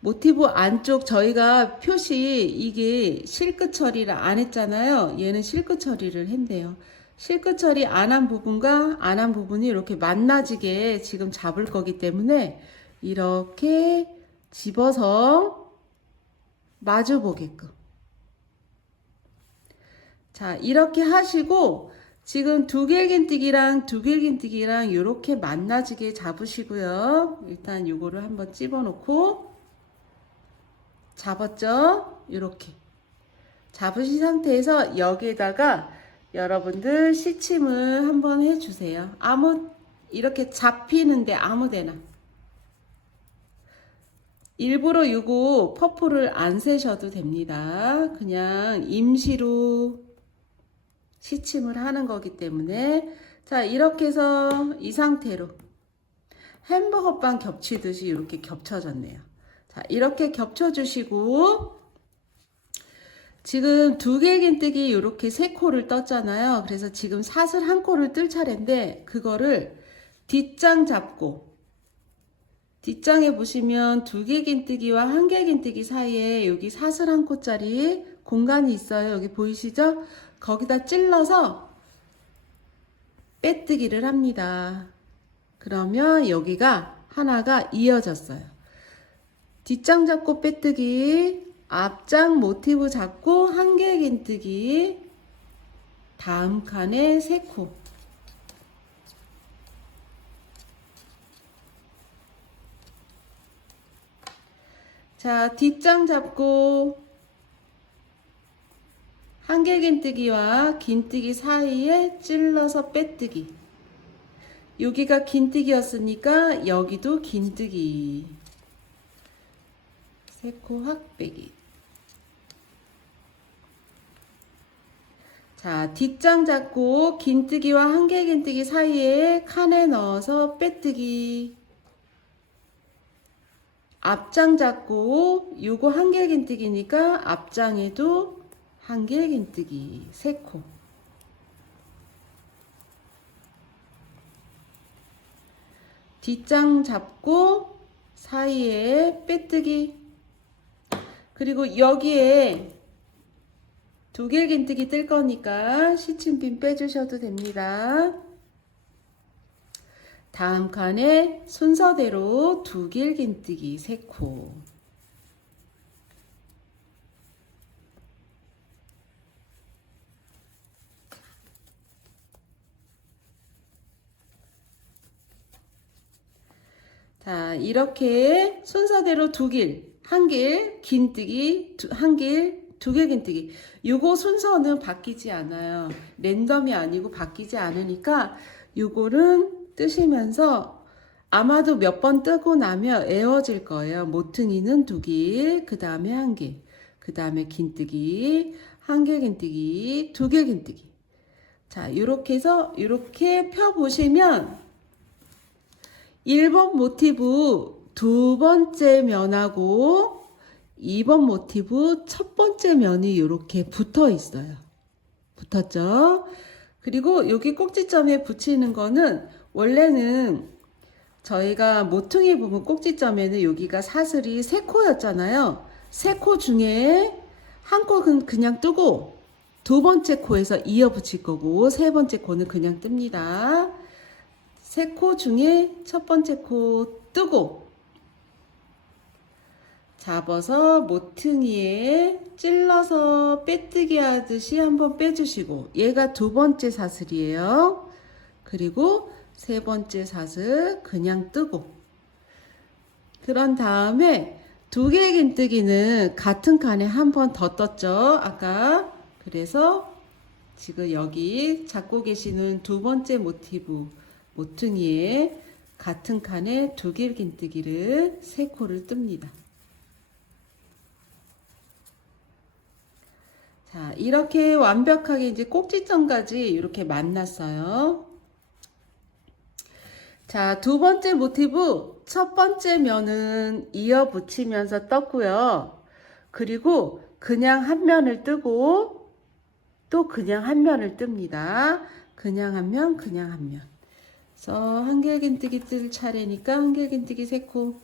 모티브 안쪽 저희가 표시 이게 실끝 처리를 안 했잖아요. 얘는 실끝 처리를 했네요. 실끝 처리 안 한 부분과 안 한 부분이 이렇게 만나지게 지금 잡을 거기 때문에 이렇게 집어서 마주 보게끔. 자, 이렇게 하시고 지금 두길긴뜨기랑 두길긴뜨기랑 이렇게 만나지게 잡으시고요. 일단 요거를 한번 집어넣고 잡았죠? 이렇게 잡으신 상태에서 여기에다가 여러분들 시침을 한번 해주세요. 이렇게 잡히는데 아무데나. 일부러 요거 퍼프를 안 세셔도 됩니다. 그냥 임시로 시침을 하는 거기 때문에. 자, 이렇게 해서 이 상태로 햄버거 빵 겹치듯이 이렇게 겹쳐졌네요. 자, 이렇게 겹쳐주시고 지금 두길긴뜨기 이렇게 3코를 떴잖아요. 그래서 지금 사슬 1코를 뜰 차례인데 그거를 뒷장 잡고 뒷장에 보시면 두길긴뜨기와 한길긴뜨기 사이에 여기 사슬 1코짜리 공간이 있어요. 여기 보이시죠? 거기다 찔러서 빼뜨기를 합니다. 그러면 여기가 하나가 이어졌어요. 뒷장 잡고 빼뜨기, 앞장 모티브 잡고 한길긴뜨기, 다음 칸에 3코. 자, 뒷장 잡고 한길긴뜨기와 긴뜨기 사이에 찔러서 빼뜨기. 여기가 긴뜨기였으니까 여기도 긴뜨기. 3코 확 빼기. 자, 뒷장 잡고 긴뜨기와 한길긴뜨기 사이에 칸에 넣어서 빼뜨기. 앞장 잡고 요거 한길긴뜨기니까 앞장에도 한길긴뜨기 3코. 뒷장 잡고 사이에 빼뜨기. 그리고 여기에 두길긴뜨기 뜰 거니까 시침핀 빼주셔도 됩니다. 다음 칸에 순서대로 두길긴뜨기 3코. 자, 이렇게 순서대로 두길, 한길, 긴뜨기, 한길, 두길긴뜨기. 요거 순서는 바뀌지 않아요. 랜덤이 아니고 바뀌지 않으니까 요거는 뜨시면서 아마도 몇 번 뜨고 나면 애워질 거예요. 모퉁이는 두길, 그 다음에 한길, 그 다음에 긴뜨기, 한길긴뜨기, 두길긴뜨기. 자, 요렇게 해서 요렇게 펴보시면 1번 모티브 두 번째 면하고 2번 모티브 첫 번째 면이 이렇게 붙어 있어요. 붙었죠? 그리고 여기 꼭지점에 붙이는 거는 원래는 저희가 모퉁이 부분 꼭지점에는 여기가 사슬이 3코였잖아요. 3코 중에 한 코는 그냥 뜨고 두 번째 코에서 이어 붙일 거고 세 번째 코는 그냥 뜹니다. 3코 중에 첫 번째 코 뜨고 잡아서 모퉁이에 찔러서 빼뜨기 하듯이 한번 빼주시고 얘가 두 번째 사슬이에요. 그리고 세 번째 사슬 그냥 뜨고 그런 다음에 두 개의 긴뜨기는 같은 칸에 한 번 더 떴죠, 아까. 그래서 지금 여기 잡고 계시는 두 번째 모티브 모퉁이에 같은 칸에 두 개의 긴뜨기를 세 코를 뜹니다. 자, 이렇게 완벽하게 이제 꼭지점까지 이렇게 만났어요. 자, 두 번째 모티브 첫 번째 면은 이어 붙이면서 떴고요. 그리고 그냥 한 면을 뜨고 또 그냥 한 면을 뜹니다. 그냥 한 면, 그냥 한 면. 그래서 한길긴뜨기 뜰 차례니까 한길긴뜨기 세 코.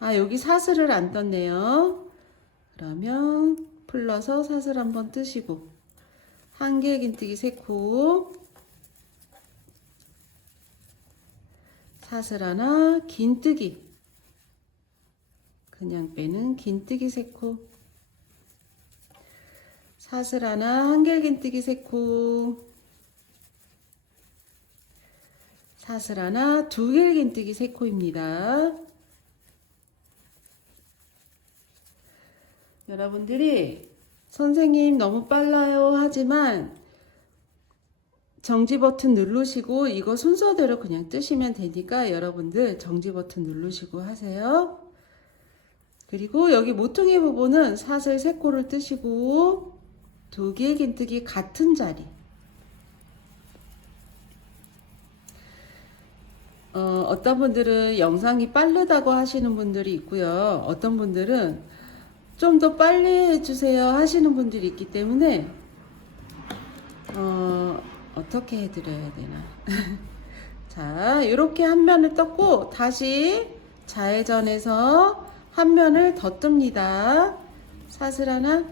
아, 여기 사슬을 안 떴네요. 그러면 풀러서 사슬 한번 뜨시고 한길긴뜨기 세 코. 사슬 하나, 긴뜨기. 그냥 빼는 긴뜨기 세 코. 사슬 하나, 한길긴뜨기 세 코. 사슬 하나, 두 길긴뜨기 세 코입니다. 여러분들이 선생님 너무 빨라요 하지만 정지 버튼 누르시고 이거 순서대로 그냥 뜨시면 되니까 여러분들 정지 버튼 누르시고 하세요. 그리고 여기 모퉁이 부분은 사슬 세 코를 뜨시고 두 개의 긴뜨기 같은 자리. 어떤 분들은 영상이 빠르다고 하시는 분들이 있고요. 어떤 분들은 좀 더 빨리 해주세요 하시는 분들이 있기 때문에 어떻게 해드려야 되나. 자, 이렇게 한 면을 떴고 다시 좌회전해서 한 면을 더 뜹니다. 사슬 하나,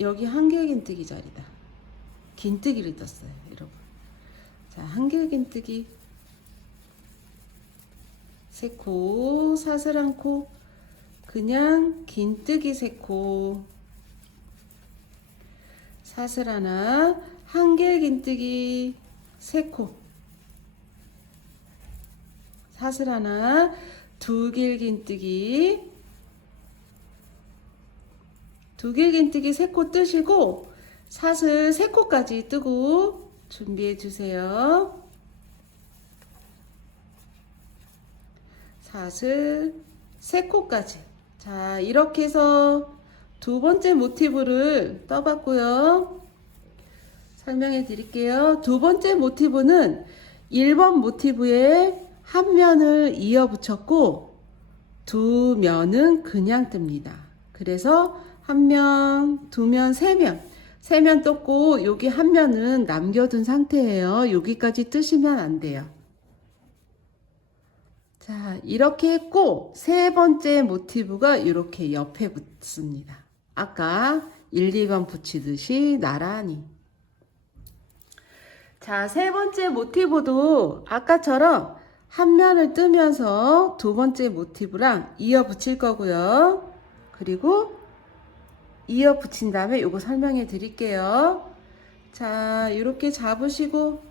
여기 한길긴뜨기 자리다. 긴뜨기를 떴어요, 여러분. 자, 한길긴뜨기 세 코, 사슬 한 코, 그냥 긴뜨기 세 코, 사슬 하나, 한길긴뜨기 세 코, 사슬 하나, 두 길긴뜨기, 두 길긴뜨기 세 코 뜨시고 사슬 세 코까지 뜨고 준비해 주세요. 사슬 세 코까지. 자, 이렇게 해서 두 번째 모티브를 떠봤고요. 설명해 드릴게요. 두 번째 모티브는 1번 모티브에 한 면을 이어 붙였고 두 면은 그냥 뜹니다. 그래서 한 면, 두 면, 세 면. 세 면 떴고 여기 한 면은 남겨둔 상태예요. 여기까지 뜨시면 안 돼요. 자, 이렇게 했고 세 번째 모티브가 이렇게 옆에 붙습니다. 아까 1, 2번 붙이듯이 나란히. 자, 세 번째 모티브도 아까처럼 한 면을 뜨면서 두 번째 모티브랑 이어 붙일 거고요. 그리고 이어 붙인 다음에 요거 설명해 드릴게요. 자, 이렇게 잡으시고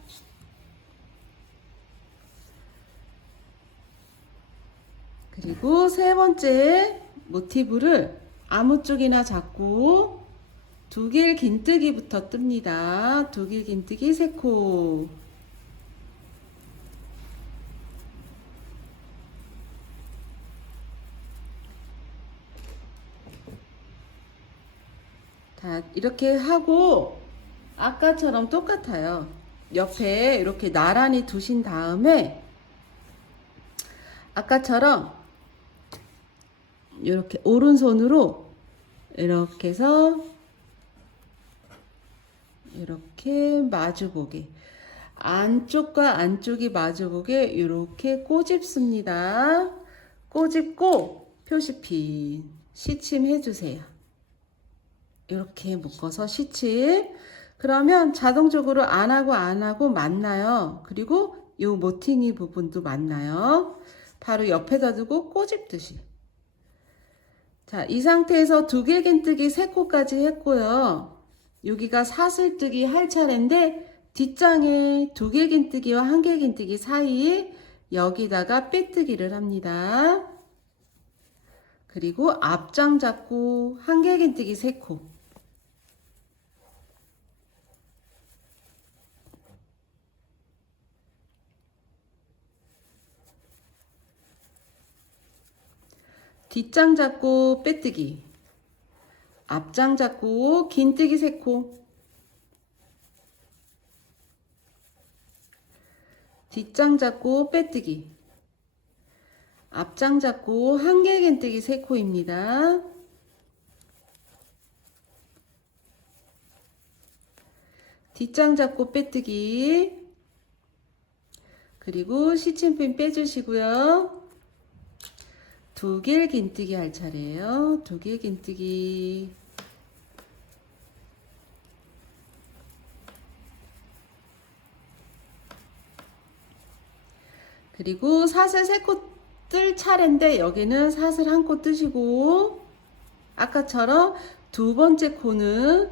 그리고 세 번째 모티브를 아무 쪽이나 잡고 두 길 긴뜨기부터 뜹니다. 두 길 긴뜨기 세 코. 자, 이렇게 하고 아까처럼 똑같아요. 옆에 이렇게 나란히 두신 다음에 아까처럼 이렇게 오른손으로 이렇게 해서 이렇게 마주보게, 안쪽과 안쪽이 마주보게 이렇게 꼬집습니다. 꼬집고 표시핀 시침 해주세요. 이렇게 묶어서 시침. 그러면 자동적으로 안 하고 만나요. 그리고 이 모퉁이 부분도 만나요. 바로 옆에다 두고 꼬집듯이. 자, 이 상태에서 두 길 긴뜨기 세 코까지 했고요. 여기가 사슬뜨기 할 차례인데 뒷장에 2개 긴뜨기와 1개 긴뜨기 사이에 여기다가 빼뜨기를 합니다. 그리고 앞장 잡고 1개 긴뜨기 3코, 뒷장 잡고 빼뜨기, 앞장 잡고 긴뜨기 3코, 뒷장 잡고 빼뜨기, 앞장 잡고 1개 긴뜨기 3코입니다. 뒷장 잡고 빼뜨기, 그리고 시침핀 빼주시고요. 2개 긴뜨기 할 차례예요. 2개 긴뜨기, 그리고 사슬 3코 뜰 차례인데 여기는 사슬 1코 뜨시고, 아까처럼 2번째 코는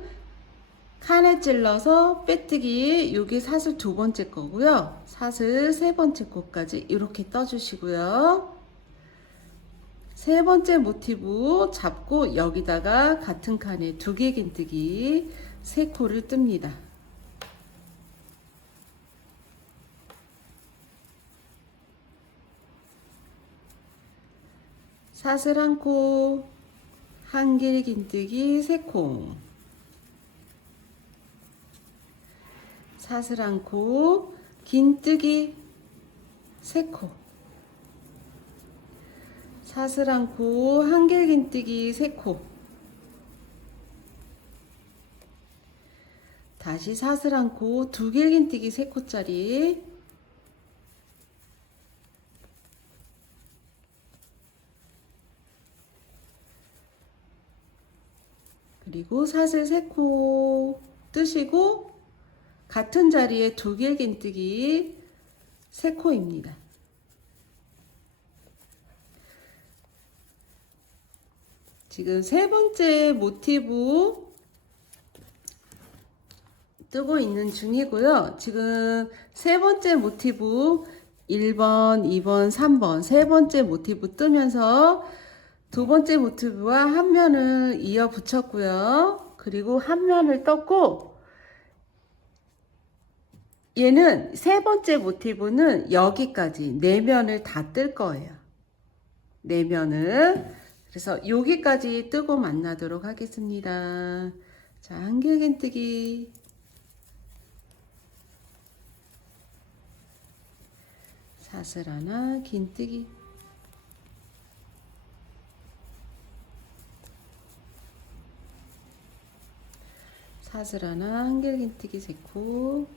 칸에 찔러서 빼뜨기, 여기 사슬 2번째 거고요. 사슬 3번째 코까지 이렇게 떠주시고요. 3번째 모티브 잡고 여기다가 같은 칸에 2개 긴뜨기 3코를 뜹니다. 사슬 1코, 1개 긴뜨기 3코, 사슬 1코, 긴뜨기 3코, 사슬 1코, 1개 긴뜨기 3코, 다시 사슬 1코, 2개 긴뜨기 3코짜리, 그리고 사슬 3코 뜨시고 같은 자리에 2개 긴뜨기 3코입니다. 지금 3번째 모티브 뜨고 있는 중이고요. 지금 3번째 모티브 1번, 2번, 3번 3번째 모티브 뜨면서 2번째 모티브와 한 면을 이어 붙였고요. 그리고 한 면을 떴고, 얘는 3번째 모티브는 여기까지 4면을 다 뜰 거예요. 4면을. 그래서 여기까지 뜨고 만나도록 하겠습니다. 자, 1개 긴뜨기, 사슬 하나, 긴뜨기, 사슬 하나, 1개 긴뜨기 3코,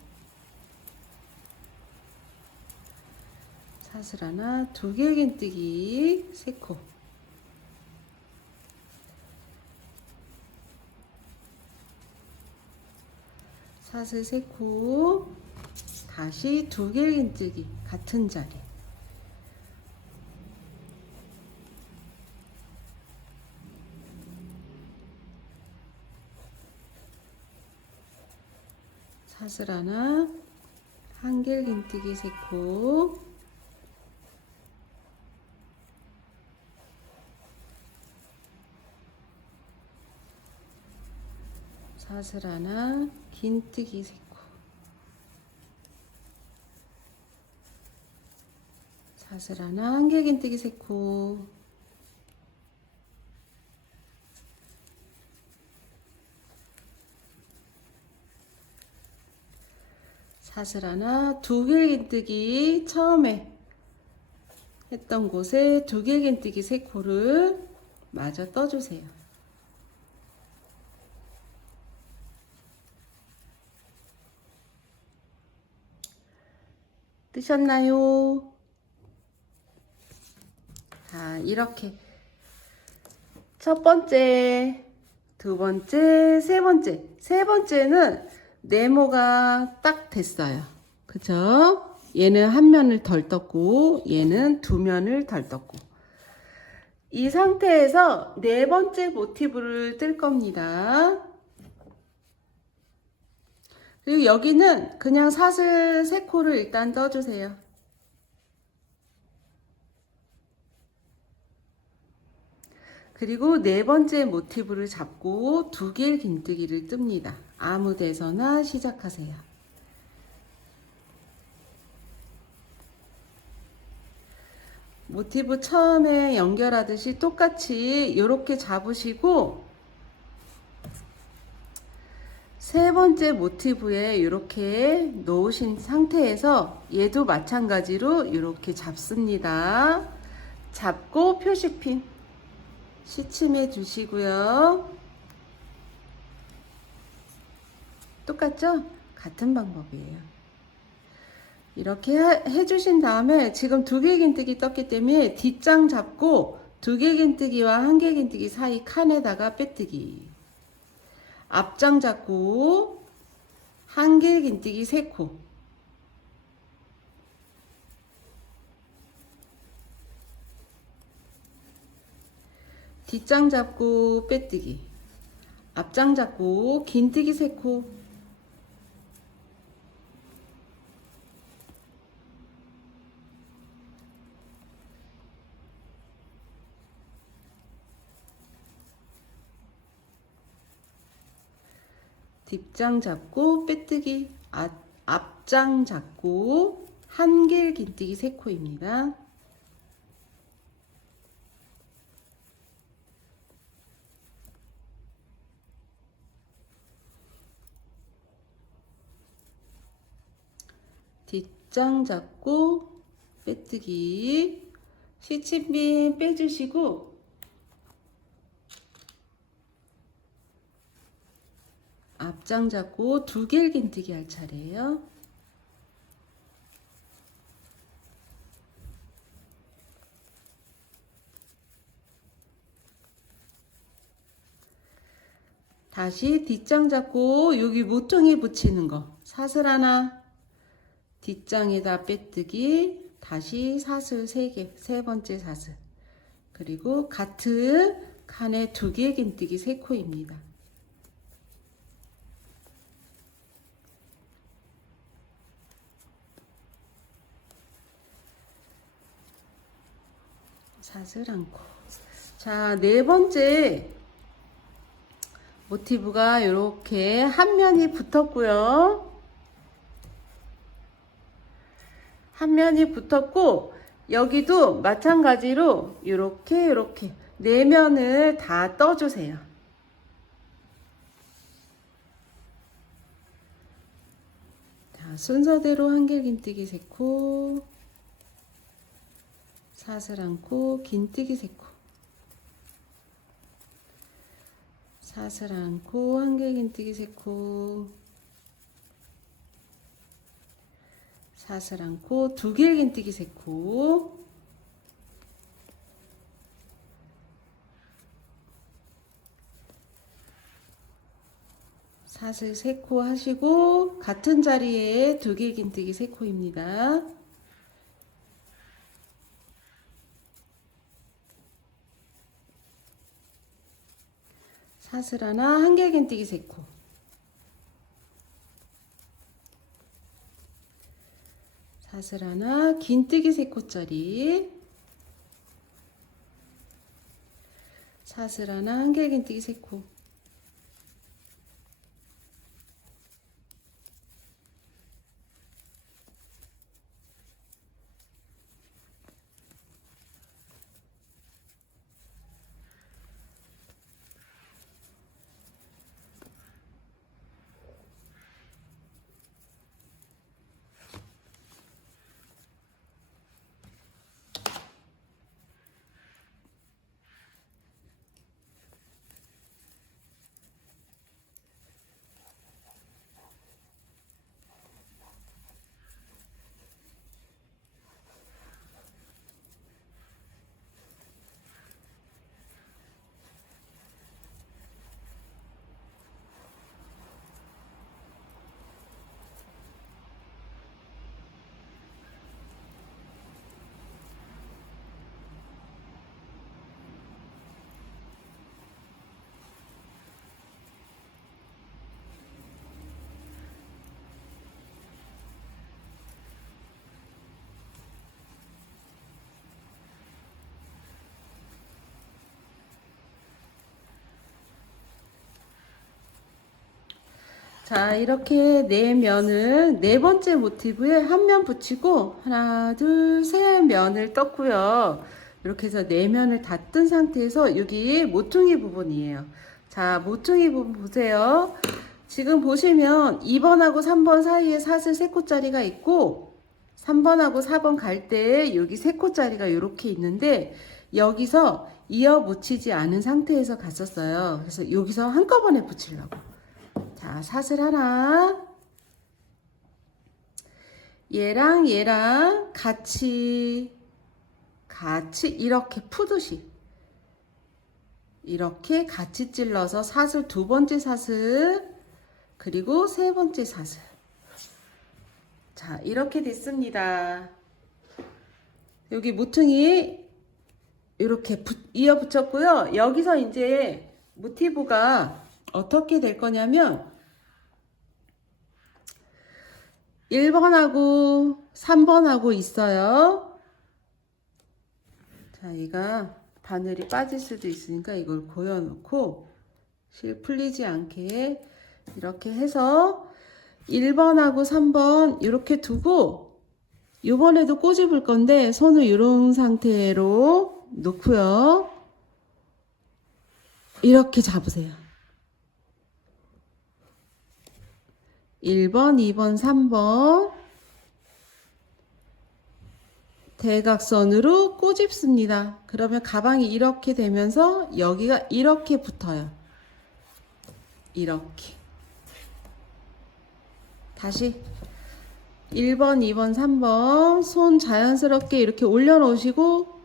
사슬 하나, 2개 긴뜨기 3코, 사슬 3코, 다시 2개 긴뜨기 같은 자리, 사슬 하나, 1개 긴뜨기 3코, 사슬 하나, 긴뜨기 3코, 사슬 하나, 1개 긴뜨기 3코, 사슬 하나, 2개 긴뜨기, 처음에 했던 곳에 2개 긴뜨기 3코를 마저 떠주세요. 뜨셨나요? 자, 이렇게 첫 번째, 두 번째, 세 번째. 세 번째는 네모가 딱 됐어요. 그쵸? 얘는 한 면을 덜 떴고, 얘는 두 면을 덜 떴고. 이 상태에서 네 번째 모티브를 뜰 겁니다. 그리고 여기는 그냥 사슬 3코를 일단 떠주세요. 그리고 4번째 모티브를 잡고 2개의 긴뜨기를 뜹니다. 아무 데서나 시작하세요. 모티브 처음에 연결하듯이 똑같이 이렇게 잡으시고 3번째 모티브에 이렇게 놓으신 상태에서 얘도 마찬가지로 이렇게 잡습니다. 잡고 표시핀 시침해 주시고요. 똑같죠? 같은 방법이에요. 이렇게 해주신 다음에 지금 2개 긴뜨기 떴기 때문에 뒷장 잡고 2개 긴뜨기와 1개 긴뜨기 사이 칸에다가 빼뜨기. 앞장 잡고 1개 긴뜨기 3코. 뒷장 잡고 빼뜨기. 앞장 잡고 긴뜨기 3코. 뒷장 잡고 빼뜨기. 앞장 잡고 1개 긴뜨기 3코입니다. 뒷장 잡고 빼뜨기. 시침빈 빼주시고 앞장 잡고 2개 긴뜨기 할 차례예요. 다시 뒷장 잡고 여기 모퉁이 붙이는 거 사슬 하나, 뒷장에다 빼뜨기, 다시 사슬 3개, 3번째 사슬, 그리고 같은 칸에 2개 긴뜨기 3코입니다. 사슬 1코. 자, 4번째 모티브가 이렇게 한 면이 붙었고요. 한 면이 붙었고 여기도 마찬가지로 이렇게 4면을 다 떠주세요. 자, 순서대로 1개 긴뜨기 3코, 사슬 1코, 긴뜨기 3코, 사슬 1코, 1개 긴뜨기 3코, 사슬 1코, 2개 긴뜨기 3코, 사슬 3코 하시고 같은 자리에 2개 긴뜨기 3코입니다. 사슬 하나, 1개 긴뜨기 3코, 사슬 하나, 긴뜨기 3코짜리, 사슬 하나, 1개 긴뜨기 3코, 자, 이렇게 네 면을 네 번째 모티브에 한 면 붙이고 하나, 둘, 세 면을 떴고요. 이렇게 해서 네 면을 다 뜬 상태에서 여기 모퉁이 부분이에요. 자, 모퉁이 부분 보세요. 지금 보시면 2번하고 3번 사이에 사슬 3코짜리가 있고 3번하고 4번 갈 때 여기 3코짜리가 이렇게 있는데 여기서 이어 붙이지 않은 상태에서 갔었어요. 그래서 여기서 한꺼번에 붙이려고. 자, 사슬 하나. 얘랑 얘랑 같이 이렇게 푸듯이 이렇게 같이 찔러서 사슬 두 번째 사슬 그리고 세 번째 사슬. 자, 이렇게 됐습니다. 여기 모퉁이 이렇게 이어 붙였고요. 여기서 이제 모티브가 어떻게 될 거냐면 1번하고 3번하고 있어요. 자, 얘가 바늘이 빠질 수도 있으니까 이걸 고여놓고 실 풀리지 않게 이렇게 해서 1번하고 3번 이렇게 두고 이번에도 꼬집을 건데 손을 이런 상태로 놓고요. 이렇게 잡으세요. 1번, 2번, 3번 대각선으로 꼬집습니다. 그러면 가방이 이렇게 되면서 여기가 이렇게 붙어요. 이렇게. 다시 1번, 2번, 3번 손 자연스럽게 이렇게 올려놓으시고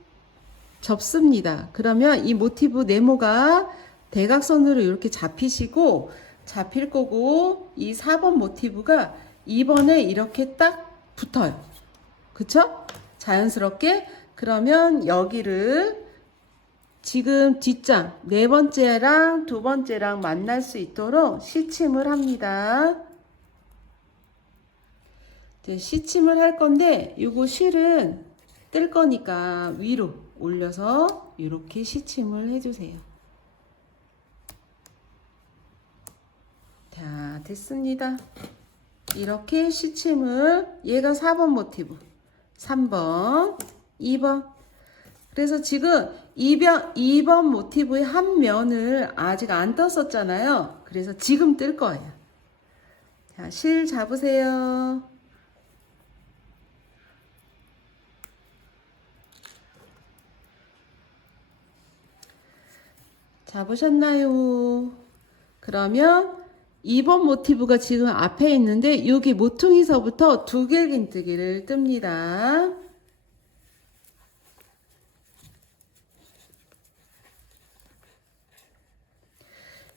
접습니다. 그러면 이 모티브 네모가 대각선으로 이렇게 잡히시고 잡힐 거고 이 4번 모티브가 2번에 이렇게 딱 붙어요. 그쵸? 자연스럽게. 그러면 여기를 지금 뒷장 네 번째랑 두 번째랑 만날 수 있도록 시침을 합니다. 이제 시침을 할 건데 요거 실은 뜰 거니까 위로 올려서 이렇게 시침을 해주세요. 자, 됐습니다. 이렇게 시침을 얘가 4번 모티브 3번 2번 그래서 지금 2번 모티브의 한 면을 아직 안 떴었잖아요. 그래서 지금 뜰 거예요. 자, 실 잡으세요. 잡으셨나요? 그러면 2번 모티브가 지금 앞에 있는데 여기 모퉁이서부터 두길긴뜨기를 뜹니다.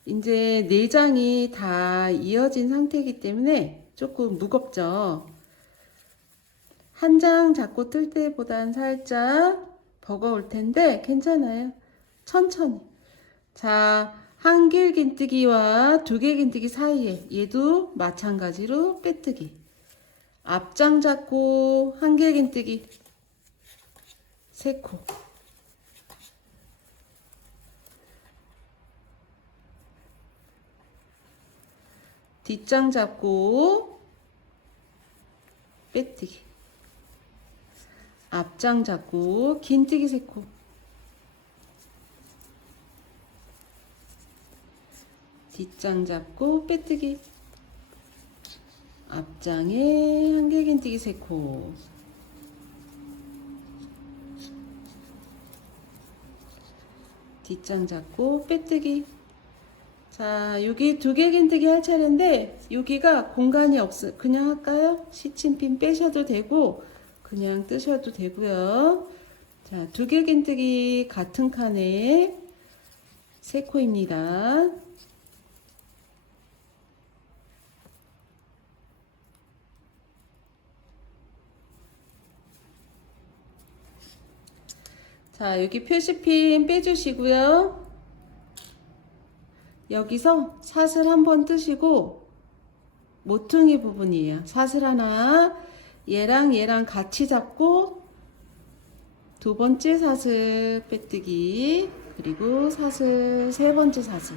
이제 네 장이 다 이어진 상태이기 때문에 조금 무겁죠. 한 장 잡고 뜰 때보단 살짝 버거울 텐데 괜찮아요. 천천히. 자, 한길긴뜨기와 두길긴뜨기 사이에 얘도 마찬가지로 빼뜨기. 앞장 잡고 한길긴뜨기 3코. 뒷장 잡고 빼뜨기. 앞장 잡고 긴뜨기 3코. 뒷장 잡고 빼뜨기. 앞장에 한길긴뜨기 3코. 뒷장 잡고 빼뜨기. 자, 여기 두길긴뜨기 할 차례인데 여기가 공간이 없어. 그냥 할까요? 시침핀 빼셔도 되고 그냥 뜨셔도 되고요. 자, 두길긴뜨기 같은 칸에 3코입니다. 자, 여기 표시핀 빼주시고요. 여기서 사슬 한번 뜨시고 모퉁이 부분이에요. 사슬 하나 얘랑 얘랑 같이 잡고 두 번째 사슬 빼뜨기 그리고 사슬 세 번째 사슬.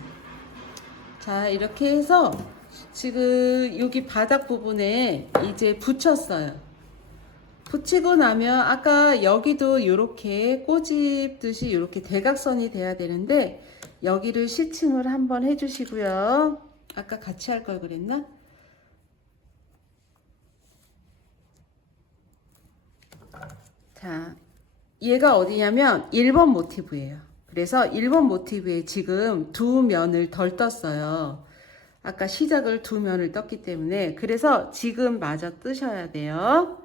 자, 이렇게 해서 지금 여기 바닥 부분에 이제 붙였어요. 붙이고 나면 아까 여기도 이렇게 꼬집듯이 이렇게 대각선이 돼야 되는데 여기를 시침을 한번 해주시고요. 아까 같이 할 걸 그랬나? 자, 얘가 어디냐면 1번 모티브예요. 그래서 1번 모티브에 지금 두 면을 덜 떴어요. 아까 시작을 두 면을 떴기 때문에 그래서 지금 마저 뜨셔야 돼요.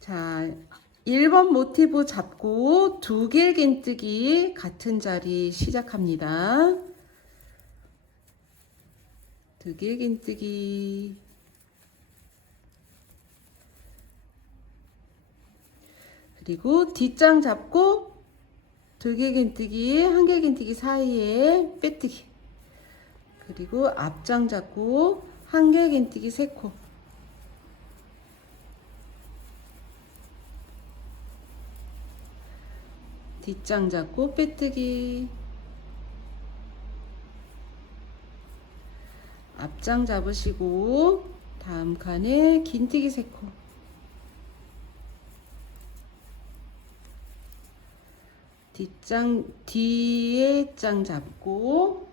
자, 1번 모티브 잡고 두 길긴뜨기 같은 자리 시작합니다. 두 길긴뜨기 그리고 뒷장 잡고 두 길긴뜨기 한 길긴뜨기 사이에 빼뜨기 그리고 앞장 잡고 한 길긴뜨기 3코 뒷장 잡고 빼뜨기 앞장 잡으시고 다음 칸에 긴뜨기 3코 뒷장 뒤에 장 잡고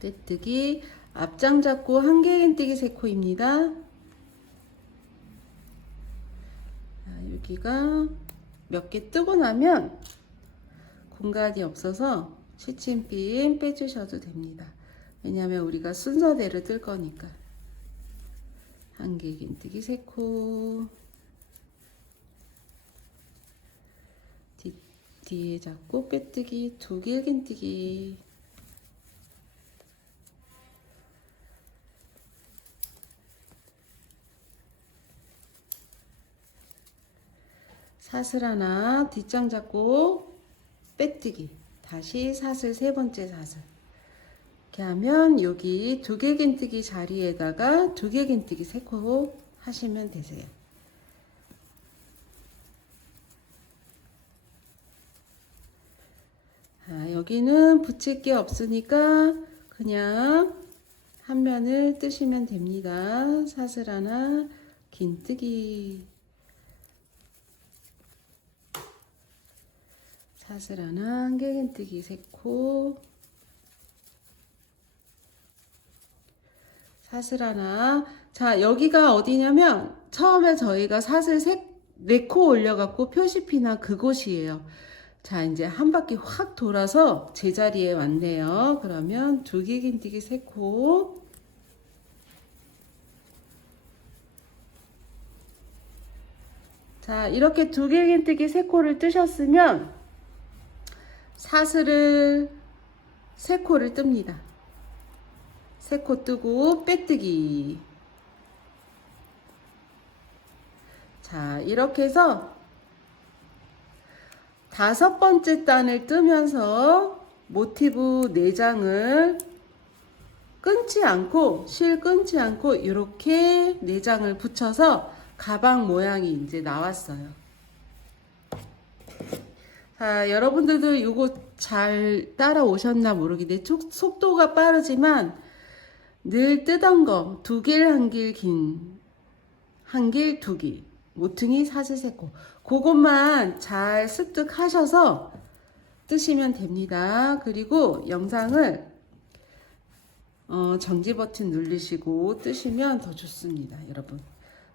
빼뜨기 앞장 잡고 한 길긴뜨기 3코입니다. 여기가 몇 개 뜨고 나면 공간이 없어서 시침핀 빼주셔도 됩니다. 왜냐하면 우리가 순서대로 뜰 거니까. 한 길긴뜨기 3코 뒤에 잡고 빼뜨기 두 길긴뜨기 사슬 하나 뒷장 잡고 빼뜨기 다시 사슬 세 번째 사슬 이렇게 하면 여기 두 길긴뜨기 자리에다가 두 길긴뜨기 3코 하시면 되세요. 여기는 붙일 게 없으니까 그냥 한 면을 뜨시면 됩니다. 사슬 하나 긴뜨기 사슬 하나 한 길긴뜨기 3코 사슬 하나 자 여기가 어디냐면 처음에 저희가 사슬 4코 올려갖고 표시피나 그곳이에요. 자 이제 한 바퀴 확 돌아서 제자리에 왔네요. 그러면 두 길긴뜨기 3코 자 이렇게 두 길긴뜨기 3코를 뜨셨으면 사슬을 3코를 뜹니다. 3코 뜨고 빼뜨기 자 이렇게 해서 5번째 단을 뜨면서 모티브 4장을 끊지 않고 실 끊지 않고 이렇게 4장을 붙여서 가방 모양이 이제 나왔어요. 자 여러분들도 이거 잘 따라오셨나 모르겠는데 속도가 빠르지만 늘 뜨던 거 두 길 한 길 긴 한 길 두 길 모퉁이 사슬 3코 그것만 잘 습득하셔서 뜨시면 됩니다. 그리고 영상을 정지 버튼 누르시고 뜨시면 더 좋습니다, 여러분.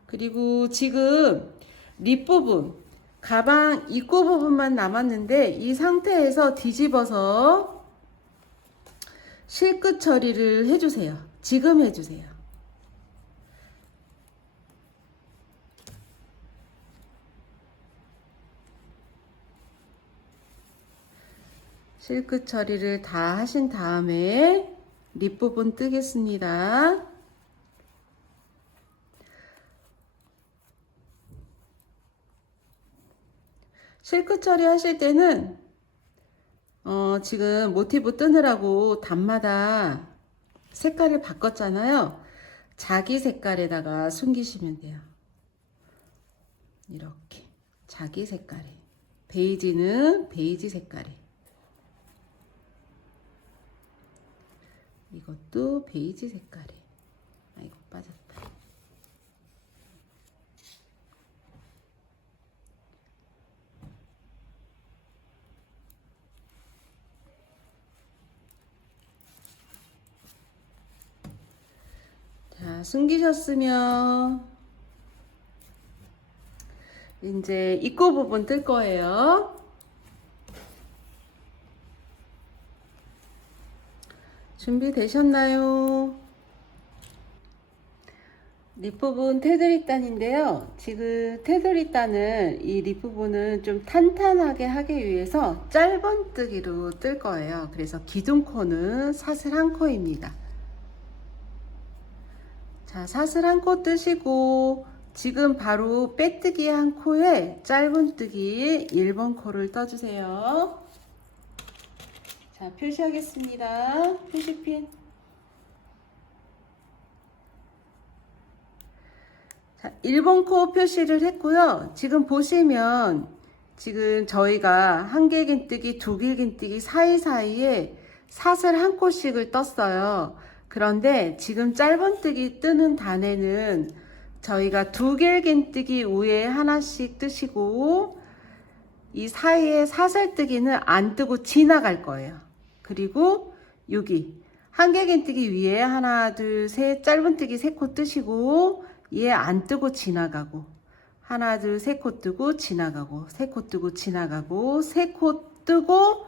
그리고 지금 립 부분, 가방 입구 부분만 남았는데 이 상태에서 뒤집어서 실끝 처리를 해주세요. 지금 해주세요. 실끝 처리를 다 하신 다음에 립 부분 뜨겠습니다. 실끝 처리 하실 때는 지금 모티브 뜨느라고 단마다 색깔을 바꿨잖아요. 자기 색깔에다가 숨기시면 돼요. 이렇게 자기 색깔에 베이지는 베이지 색깔에 이것도 베이지 색깔이. 아이고 빠졌다. 자, 숨기셨으면 이제 입구 부분 뜰 거예요. 준비되셨나요? 립부분 테두리단인데요. 지금 테두리단을 이 립부분을 좀 탄탄하게 하기 위해서 짧은뜨기로 뜰 거예요. 그래서 기둥코는 사슬 한 코입니다. 자, 사슬 한 코 뜨시고 지금 바로 빼뜨기 한 코에 짧은뜨기 1번 코를 떠주세요. 자, 표시하겠습니다. 표시핀. 자, 1번 코 표시를 했고요. 지금 보시면 지금 저희가 한 길긴뜨기, 두 길긴뜨기 사이사이에 사슬 한 코씩을 떴어요. 그런데 지금 짧은뜨기 뜨는 단에는 저희가 두 길긴뜨기 위에 하나씩 뜨시고 이 사이에 사슬뜨기는 안 뜨고 지나갈 거예요. 그리고 여기 한 길긴뜨기 위에 하나, 둘, 셋 짧은뜨기 3코 뜨시고 얘 안 뜨고 지나가고 하나, 둘, 3코 뜨고 지나가고 3코 뜨고 지나가고 3코 뜨고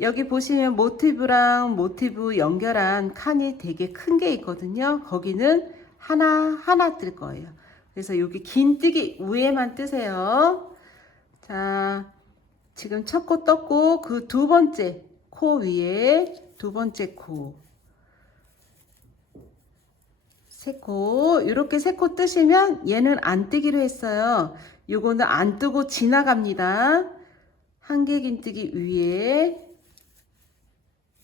여기 보시면 모티브랑 모티브 연결한 칸이 되게 큰 게 있거든요. 거기는 하나 뜰 거예요. 그래서 여기 긴뜨기 위에만 뜨세요. 자, 지금 첫 코 떴고 그 두 번째 코 위에 두 번째 코 3코 이렇게 3코 뜨시면 얘는 안 뜨기로 했어요. 요거는 안 뜨고 지나갑니다. 한 길긴뜨기 위에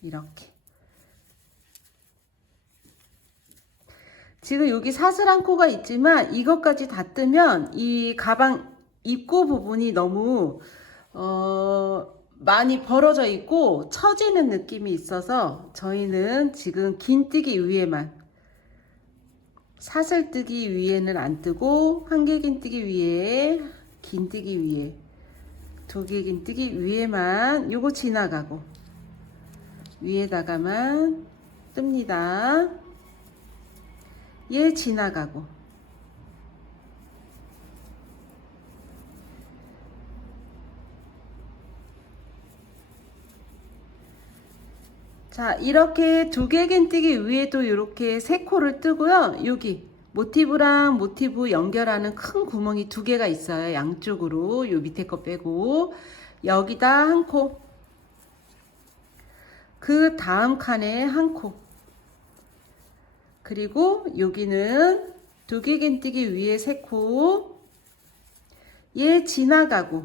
이렇게 지금 여기 사슬 한 코가 있지만 이것까지 다 뜨면 이 가방 입구 부분이 너무 많이 벌어져 있고 처지는 느낌이 있어서 저희는 지금 긴뜨기 위에만 사슬뜨기 위에는 안 뜨고 한 길긴뜨기 위에 긴뜨기 위에 두 길긴뜨기 위에만 요거 지나가고 위에다가만 뜹니다. 얘 지나가고 자, 이렇게 두 길긴뜨기 위에도 이렇게 3코를 뜨고요. 여기 모티브랑 모티브 연결하는 큰 구멍이 2개가 있어요. 양쪽으로 요 밑에 거 빼고 여기다 한 코, 그 다음 칸에 한 코, 그리고 여기는 두 길긴뜨기 위에 3코, 얘 지나가고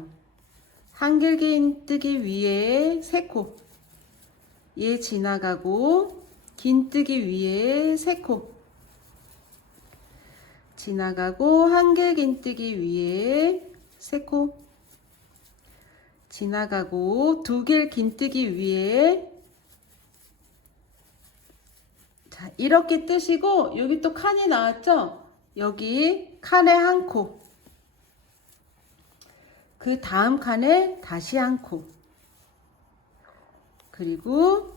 한 길긴뜨기 위에 3코, 얘 지나가고 긴뜨기 위에 3코 지나가고 한 길긴뜨기 위에 3코 지나가고 두 길긴뜨기 위에 자 이렇게 뜨시고 여기 또 칸이 나왔죠? 여기 칸에 한 코, 그 다음 칸에 다시 한 코, 그리고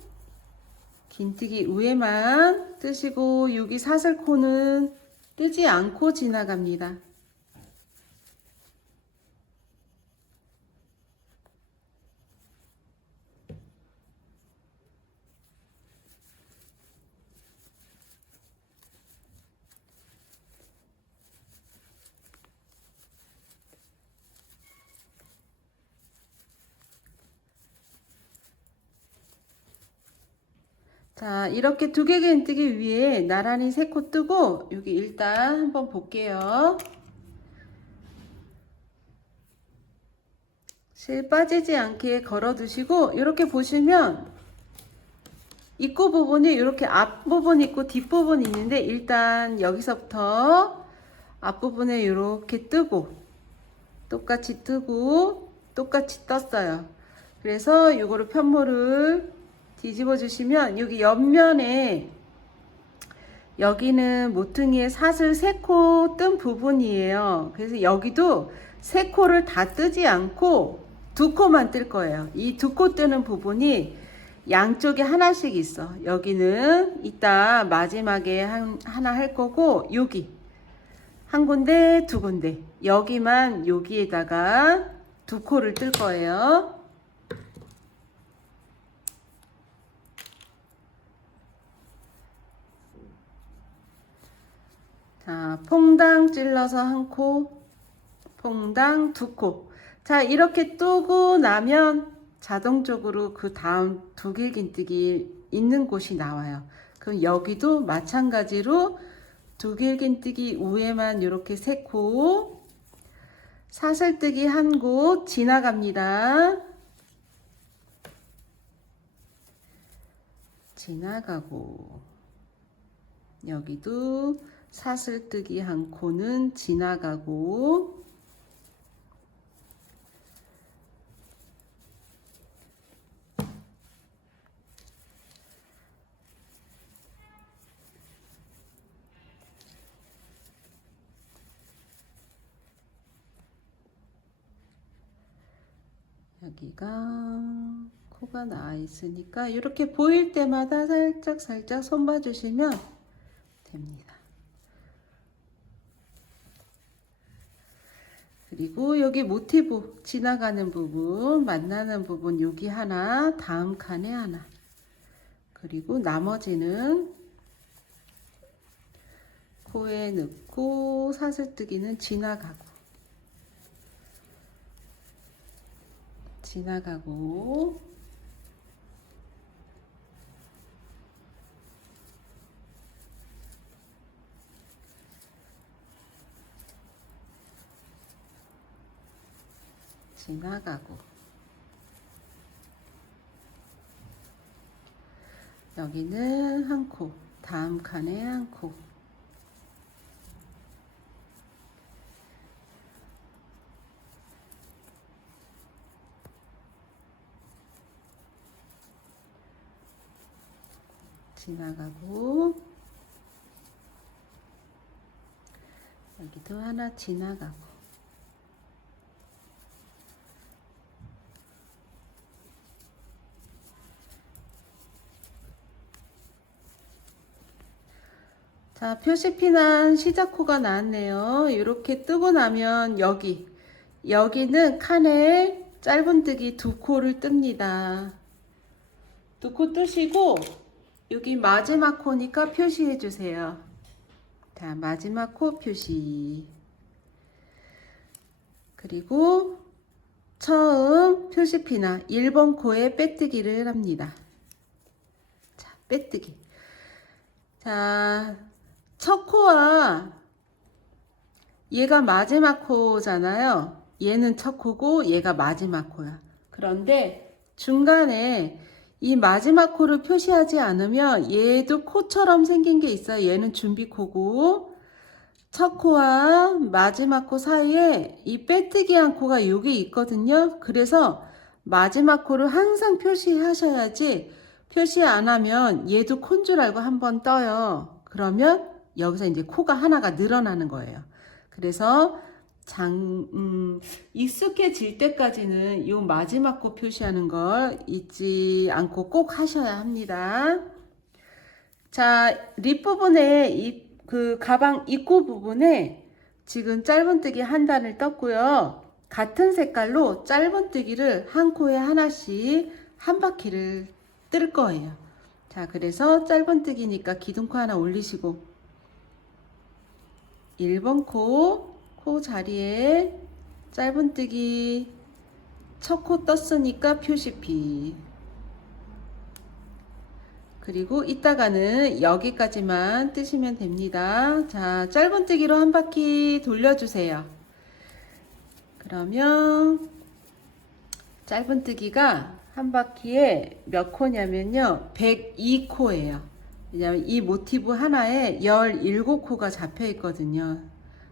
긴뜨기 위에만 뜨시고 여기 사슬코는 뜨지 않고 지나갑니다. 자, 이렇게 두 개 긴뜨기 위에 나란히 3코 뜨고 여기 일단 한번 볼게요. 실 빠지지 않게 걸어 두시고 이렇게 보시면 입구 부분이 이렇게 앞부분 있고 뒷부분이 있는데 일단 여기서부터 앞부분에 이렇게 뜨고 똑같이 뜨고 똑같이 떴어요. 그래서 이거를 편모를 뒤집어 주시면 여기 옆면에 여기는 모퉁이에 사슬 3코 뜬 부분이에요. 그래서 여기도 3코를 다 뜨지 않고 2코만 뜰 거예요. 이 2코 뜨는 부분이 양쪽에 하나씩 있어. 여기는 이따 마지막에 하나 할 거고, 여기 한 군데, 2군데, 여기만 여기에다가 2코를 뜰 거예요. 자, 퐁당 찔러서 1코, 퐁당 2코. 자, 이렇게 뜨고 나면 자동적으로 그 다음 두길긴뜨기 있는 곳이 나와요. 그럼 여기도 마찬가지로 두길긴뜨기 위에만 이렇게 3코, 사슬뜨기 1곳 지나갑니다. 지나가고, 여기도 사슬뜨기 1코는 지나가고, 여기가 코가 나와 있으니까 이렇게 보일 때마다 살짝 손 봐주시면 됩니다. 그리고 여기 모티브 지나가는 부분, 만나는 부분 여기 하나, 다음 칸에 하나, 그리고 나머지는 코에 넣고 사슬뜨기는 지나가고 지나가고 지나가고 여기는 1코, 다음 칸에 1코, 지나가고 여기도 하나 지나가고 자, 표시피난 시작코가 나왔네요. 이렇게 뜨고 나면 여기는 칸에 짧은뜨기 2코를 뜹니다. 2코 뜨시고 여기 마지막 코니까 표시해 주세요. 자, 마지막 코 표시. 그리고 처음 표시피나 1번 코에 빼뜨기를 합니다. 자, 빼뜨기. 자, 첫 코와 얘가 마지막 코잖아요. 얘는 첫 코고 얘가 마지막 코야. 그런데 중간에 이 마지막 코를 표시하지 않으면 얘도 코처럼 생긴 게 있어요. 얘는 준비 코고 첫 코와 마지막 코 사이에 이 빼뜨기한 코가 여기 있거든요. 그래서 마지막 코를 항상 표시하셔야지 표시 안 하면 얘도 콘 줄 알고 한번 떠요. 그러면 여기서 이제 코가 하나가 늘어나는 거예요. 그래서 익숙해질 때까지는 이 마지막 코 표시하는 걸 잊지 않고 꼭 하셔야 합니다. 자, 립 부분에 그 가방 입구 부분에 지금 짧은뜨기 한 단을 떴고요. 같은 색깔로 짧은뜨기를 한 코에 하나씩 한 바퀴를 뜰 거예요. 자, 그래서 짧은뜨기니까 기둥코 하나 올리시고 1번 코 자리에 짧은뜨기 첫 코 떴으니까 표시피, 그리고 이따가는 여기까지만 뜨시면 됩니다. 자, 짧은뜨기로 한 바퀴 돌려주세요. 그러면 짧은뜨기가 한 바퀴에 몇 코냐면요 102코예요. 왜냐면 이 모티브 하나에 17코가 잡혀 있거든요.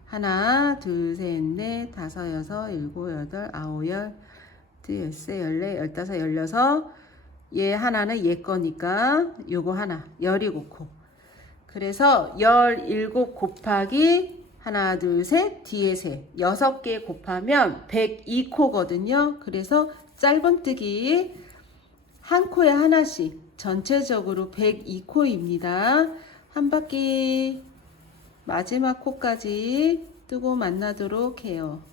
하나, 둘, 셋, 넷, 다섯, 여섯, 일곱, 여덟, 아홉, 열, 열세, 열네, 열다섯, 열여섯, 얘 하나는 얘 거니까 요거 하나 17코. 그래서 17 곱하기 하나 둘 셋 뒤에 셋 6개 곱하면 102코거든요. 그래서 짧은뜨기 한 코에 하나씩 전체적으로 102코입니다. 한 바퀴 마지막 코까지 뜨고 만나도록 해요.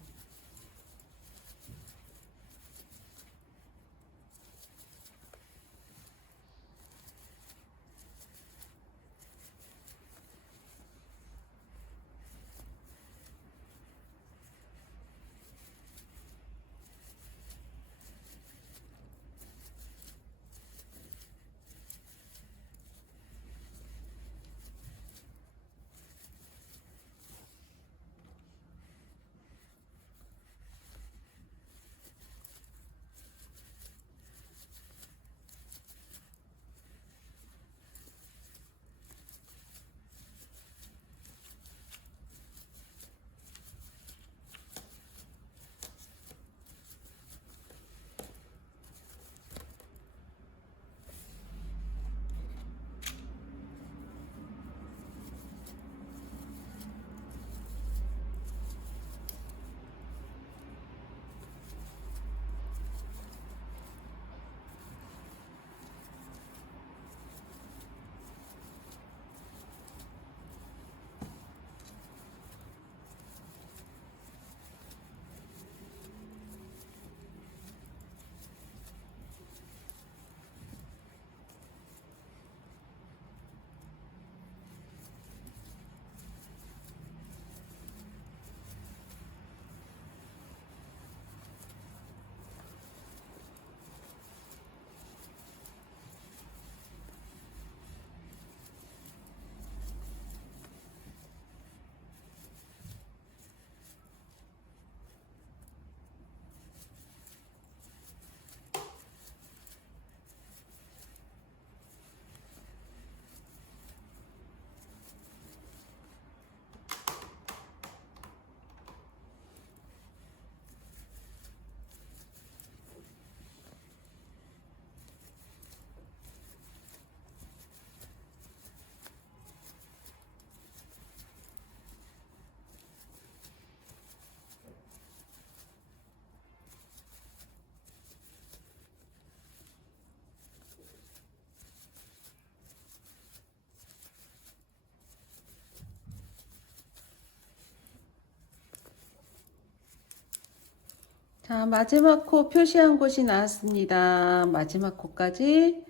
자, 마지막 코 표시한 곳이 나왔습니다. 마지막 코까지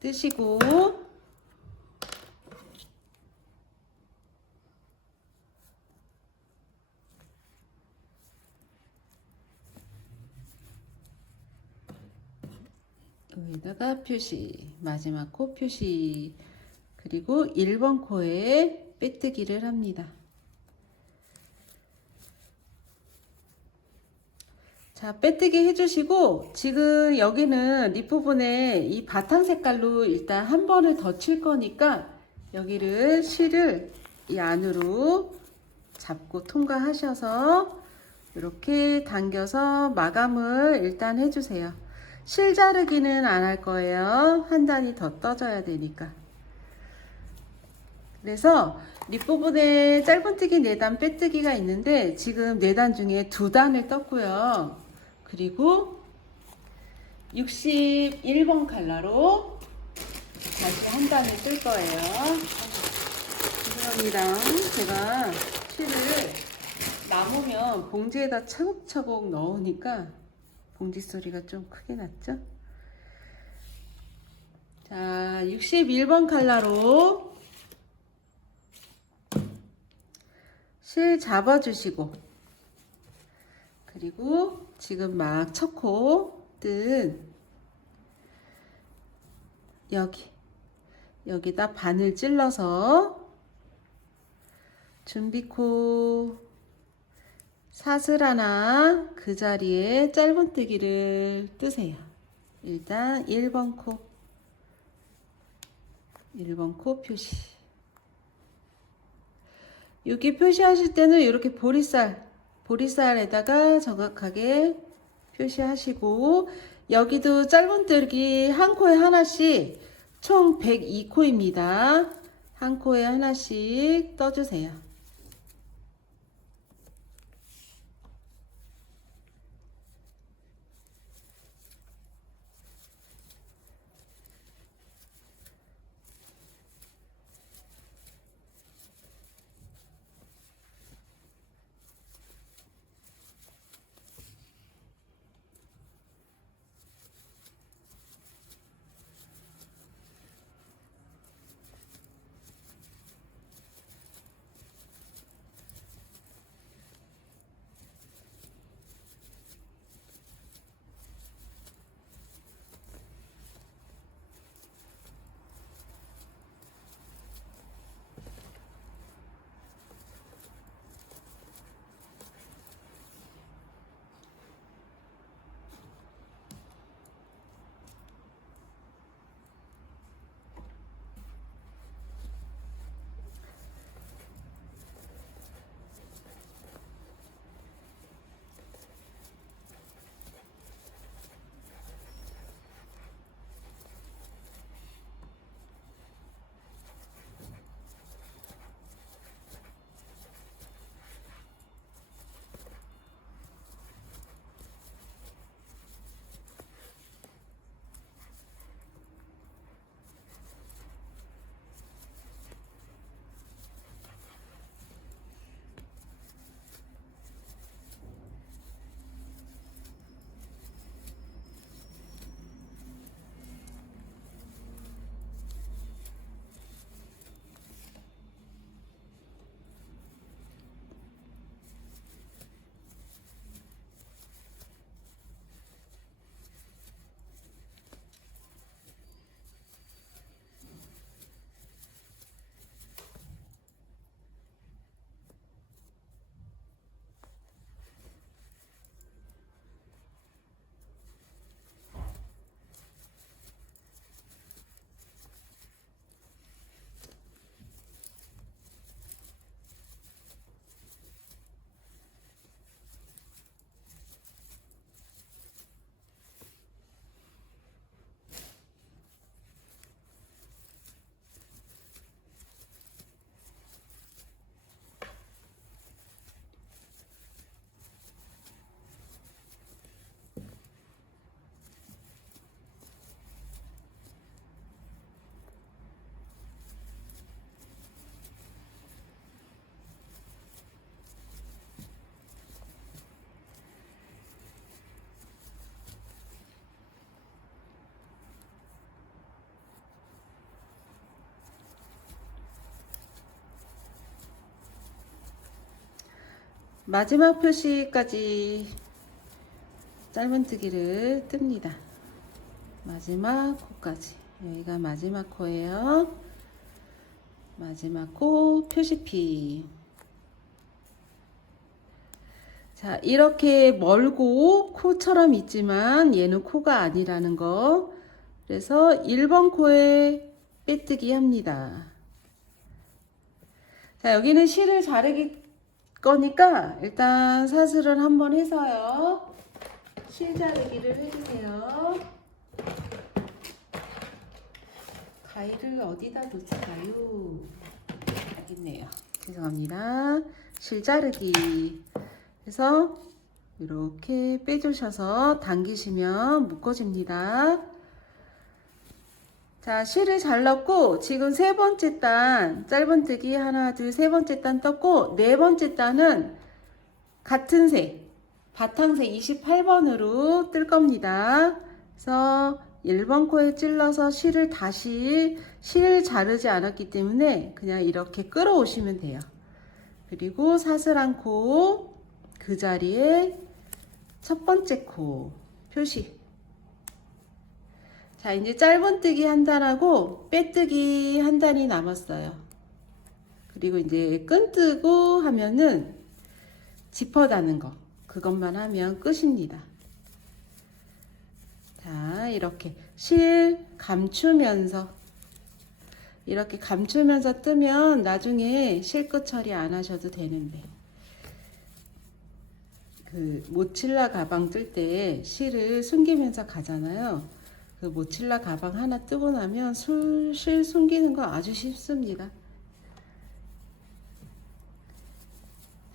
뜨시고 여기다가 표시, 마지막 코 표시, 그리고 1번 코에 빼뜨기를 합니다. 자, 빼뜨기 해주시고, 지금 여기는 뒷부분에 이 바탕 색깔로 일단 한 번을 더 칠 거니까 여기를 실을 이 안으로 잡고 통과하셔서 이렇게 당겨서 마감을 일단 해주세요. 실 자르기는 안 할 거예요. 한 단이 더 떠져야 되니까. 그래서 뒷부분에 짧은뜨기 4단 빼뜨기가 있는데 지금 4단 중에 2단을 떴고요. 그리고 61번 칼라로 다시 한 단을 뜰 거예요. 죄송합니다. 제가 실을 남으면 봉지에다 차곡차곡 넣으니까 봉지 소리가 좀 크게 났죠? 자, 61번 칼라로 실 잡아주시고, 그리고 지금 막 첫 코 뜬 여기다 바늘 찔러서 준비코 사슬 하나 그 자리에 짧은뜨기를 뜨세요. 일단 1번 코 표시. 여기 표시하실 때는 이렇게 보리쌀에다가 정확하게 표시하시고, 여기도 짧은뜨기 한 코에 하나씩 총 102코입니다. 한 코에 하나씩 떠주세요. 마지막 표시까지 짧은뜨기를 뜹니다. 마지막 코까지. 여기가 마지막 코예요. 마지막 코 표시피. 자, 이렇게 멀고 코처럼 있지만 얘는 코가 아니라는 거. 그래서 1번 코에 빼뜨기 합니다. 자, 여기는 실을 자르기 거니까 일단 사슬을 한번 해서요. 실 자르기를 해주세요. 가위를 어디다 놓을까요? 여기 있네요. 죄송합니다. 실 자르기 해서 이렇게 빼주셔서 당기시면 묶어집니다. 자, 실을 잘랐고 지금 세 번째 단 짧은뜨기 하나 둘 세 번째 단 떴고 네 번째 단은 같은 색 바탕색 28번으로 뜰 겁니다. 그래서 1번 코에 찔러서 실을 다시 실 자르지 않았기 때문에 그냥 이렇게 끌어오시면 돼요. 그리고 사슬 한 코 그 자리에 첫 번째 코 표시. 자, 이제 짧은뜨기 한 단하고 빼뜨기 한 단이 남았어요. 그리고 이제 끈뜨고 하면은 지퍼 다는 거 그것만 하면 끝입니다. 자, 이렇게 실 감추면서 이렇게 감추면서 뜨면 나중에 실끝 처리 안 하셔도 되는데 그 모칠라 가방 뜰 때 실을 숨기면서 가잖아요. 그 모칠라 가방 하나 뜨고 나면 실 숨기는 거 아주 쉽습니다.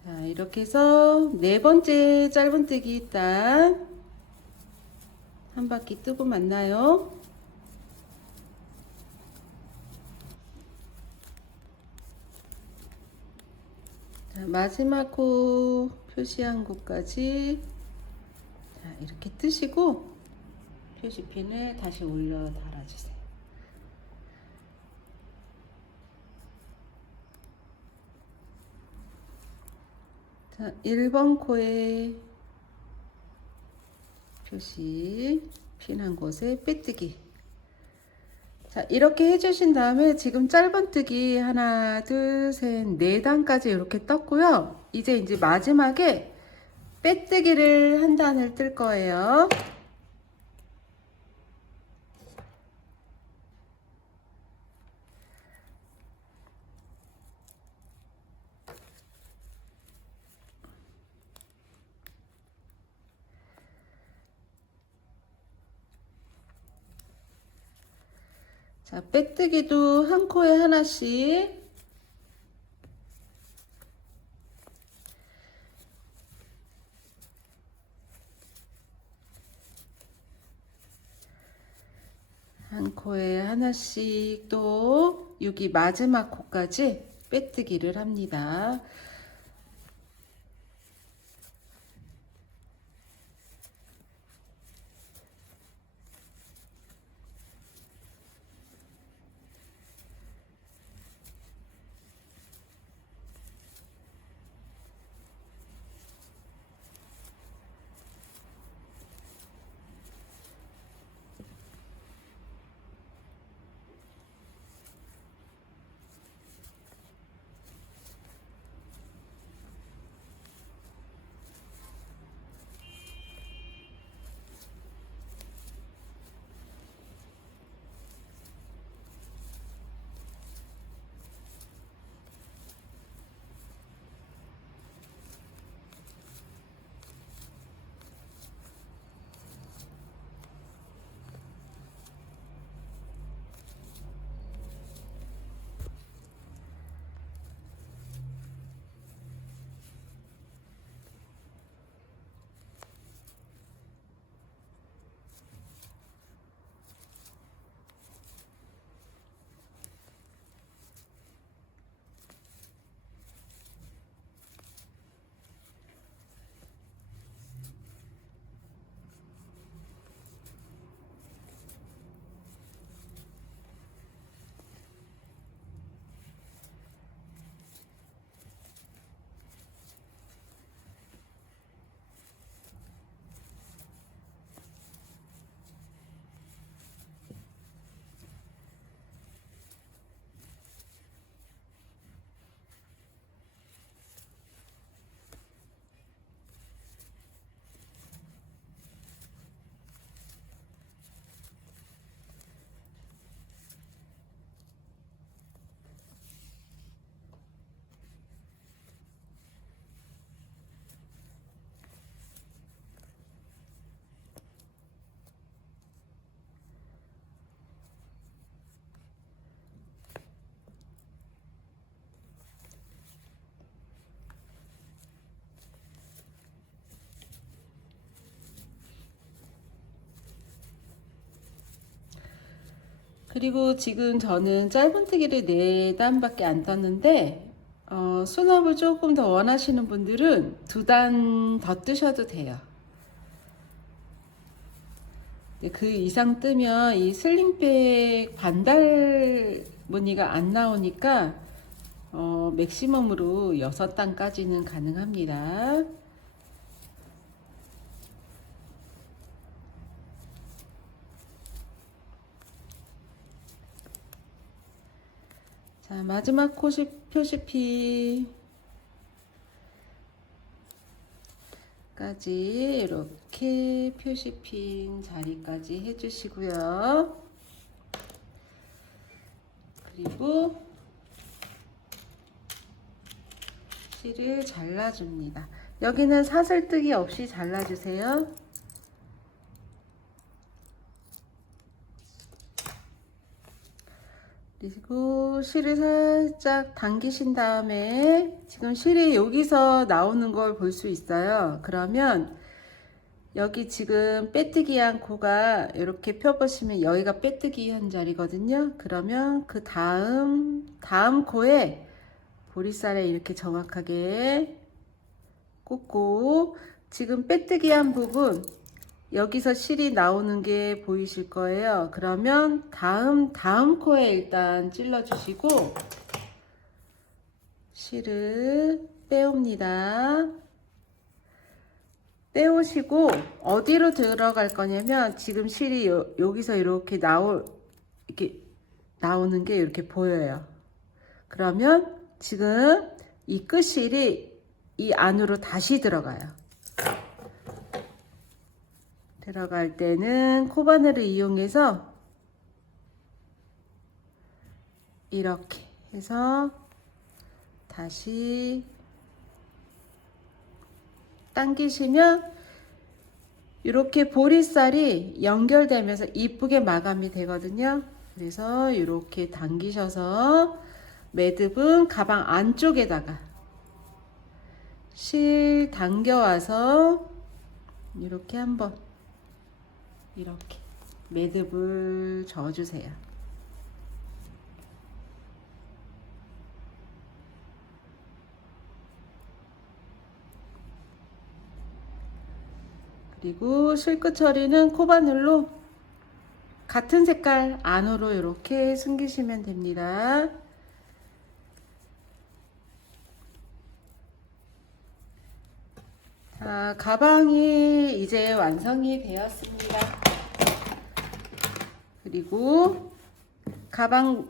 자, 이렇게 해서 네 번째 짧은뜨기 딱 한 바퀴 뜨고 만나요. 자, 마지막 코 표시한 곳까지 자, 이렇게 뜨시고 표시핀을 다시 올려 달아주세요. 자, 1번 코에 표시 핀한 곳에 빼뜨기. 자, 이렇게 해주신 다음에 지금 짧은뜨기 하나, 둘, 셋, 네 단까지 이렇게 떴고요. 이제 마지막에 빼뜨기를 한 단을 뜰 거예요. 자, 빼뜨기도 한 코에 하나씩. 한 코에 하나씩 또 여기 마지막 코까지 빼뜨기를 합니다. 그리고 지금 저는 짧은뜨기를 4단밖에 안 떴는데 수납을 조금 더 원하시는 분들은 2단 더 뜨셔도 돼요. 그 이상 뜨면 이 슬링백 반달 무늬가 안 나오니까 맥시멈으로 6단까지는 가능합니다. 자, 마지막 표시피 까지 이렇게 표시핀 자리까지 해주시고요. 그리고 실을 잘라줍니다. 여기는 사슬뜨기 없이 잘라주세요. 그리고 실을 살짝 당기신 다음에 지금 실이 여기서 나오는 걸 볼 수 있어요. 그러면 여기 지금 빼뜨기 한 코가 이렇게 펴보시면 여기가 빼뜨기 한 자리거든요. 그러면 그 다음 코에 보리쌀에 이렇게 정확하게 꽂고, 지금 빼뜨기 한 부분 여기서 실이 나오는 게 보이실 거예요. 그러면 다음 코에 일단 찔러 주시고 실을 빼옵니다. 빼오시고 어디로 들어갈 거냐면, 지금 실이 여기서 이렇게 나오는 게 이렇게 보여요. 그러면 지금 이 끝실이 이 안으로 다시 들어가요. 들어갈 때는 코바늘을 이용해서 이렇게 해서 다시 당기시면 이렇게 보리쌀이 연결되면서 이쁘게 마감이 되거든요. 그래서 이렇게 당기셔서 매듭은 가방 안쪽에다가 실 당겨와서 이렇게 한번 이렇게 매듭을 저어주세요. 그리고 실끝 처리는 코바늘로 같은 색깔 안으로 이렇게 숨기시면 됩니다. 자, 가방이 이제 완성이 되었습니다. 그리고 가방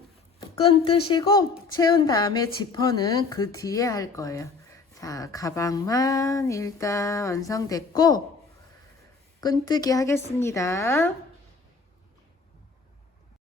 끈 뜨시고 채운 다음에 지퍼는 그 뒤에 할 거예요. 자, 가방만 일단 완성됐고 끈뜨기 하겠습니다.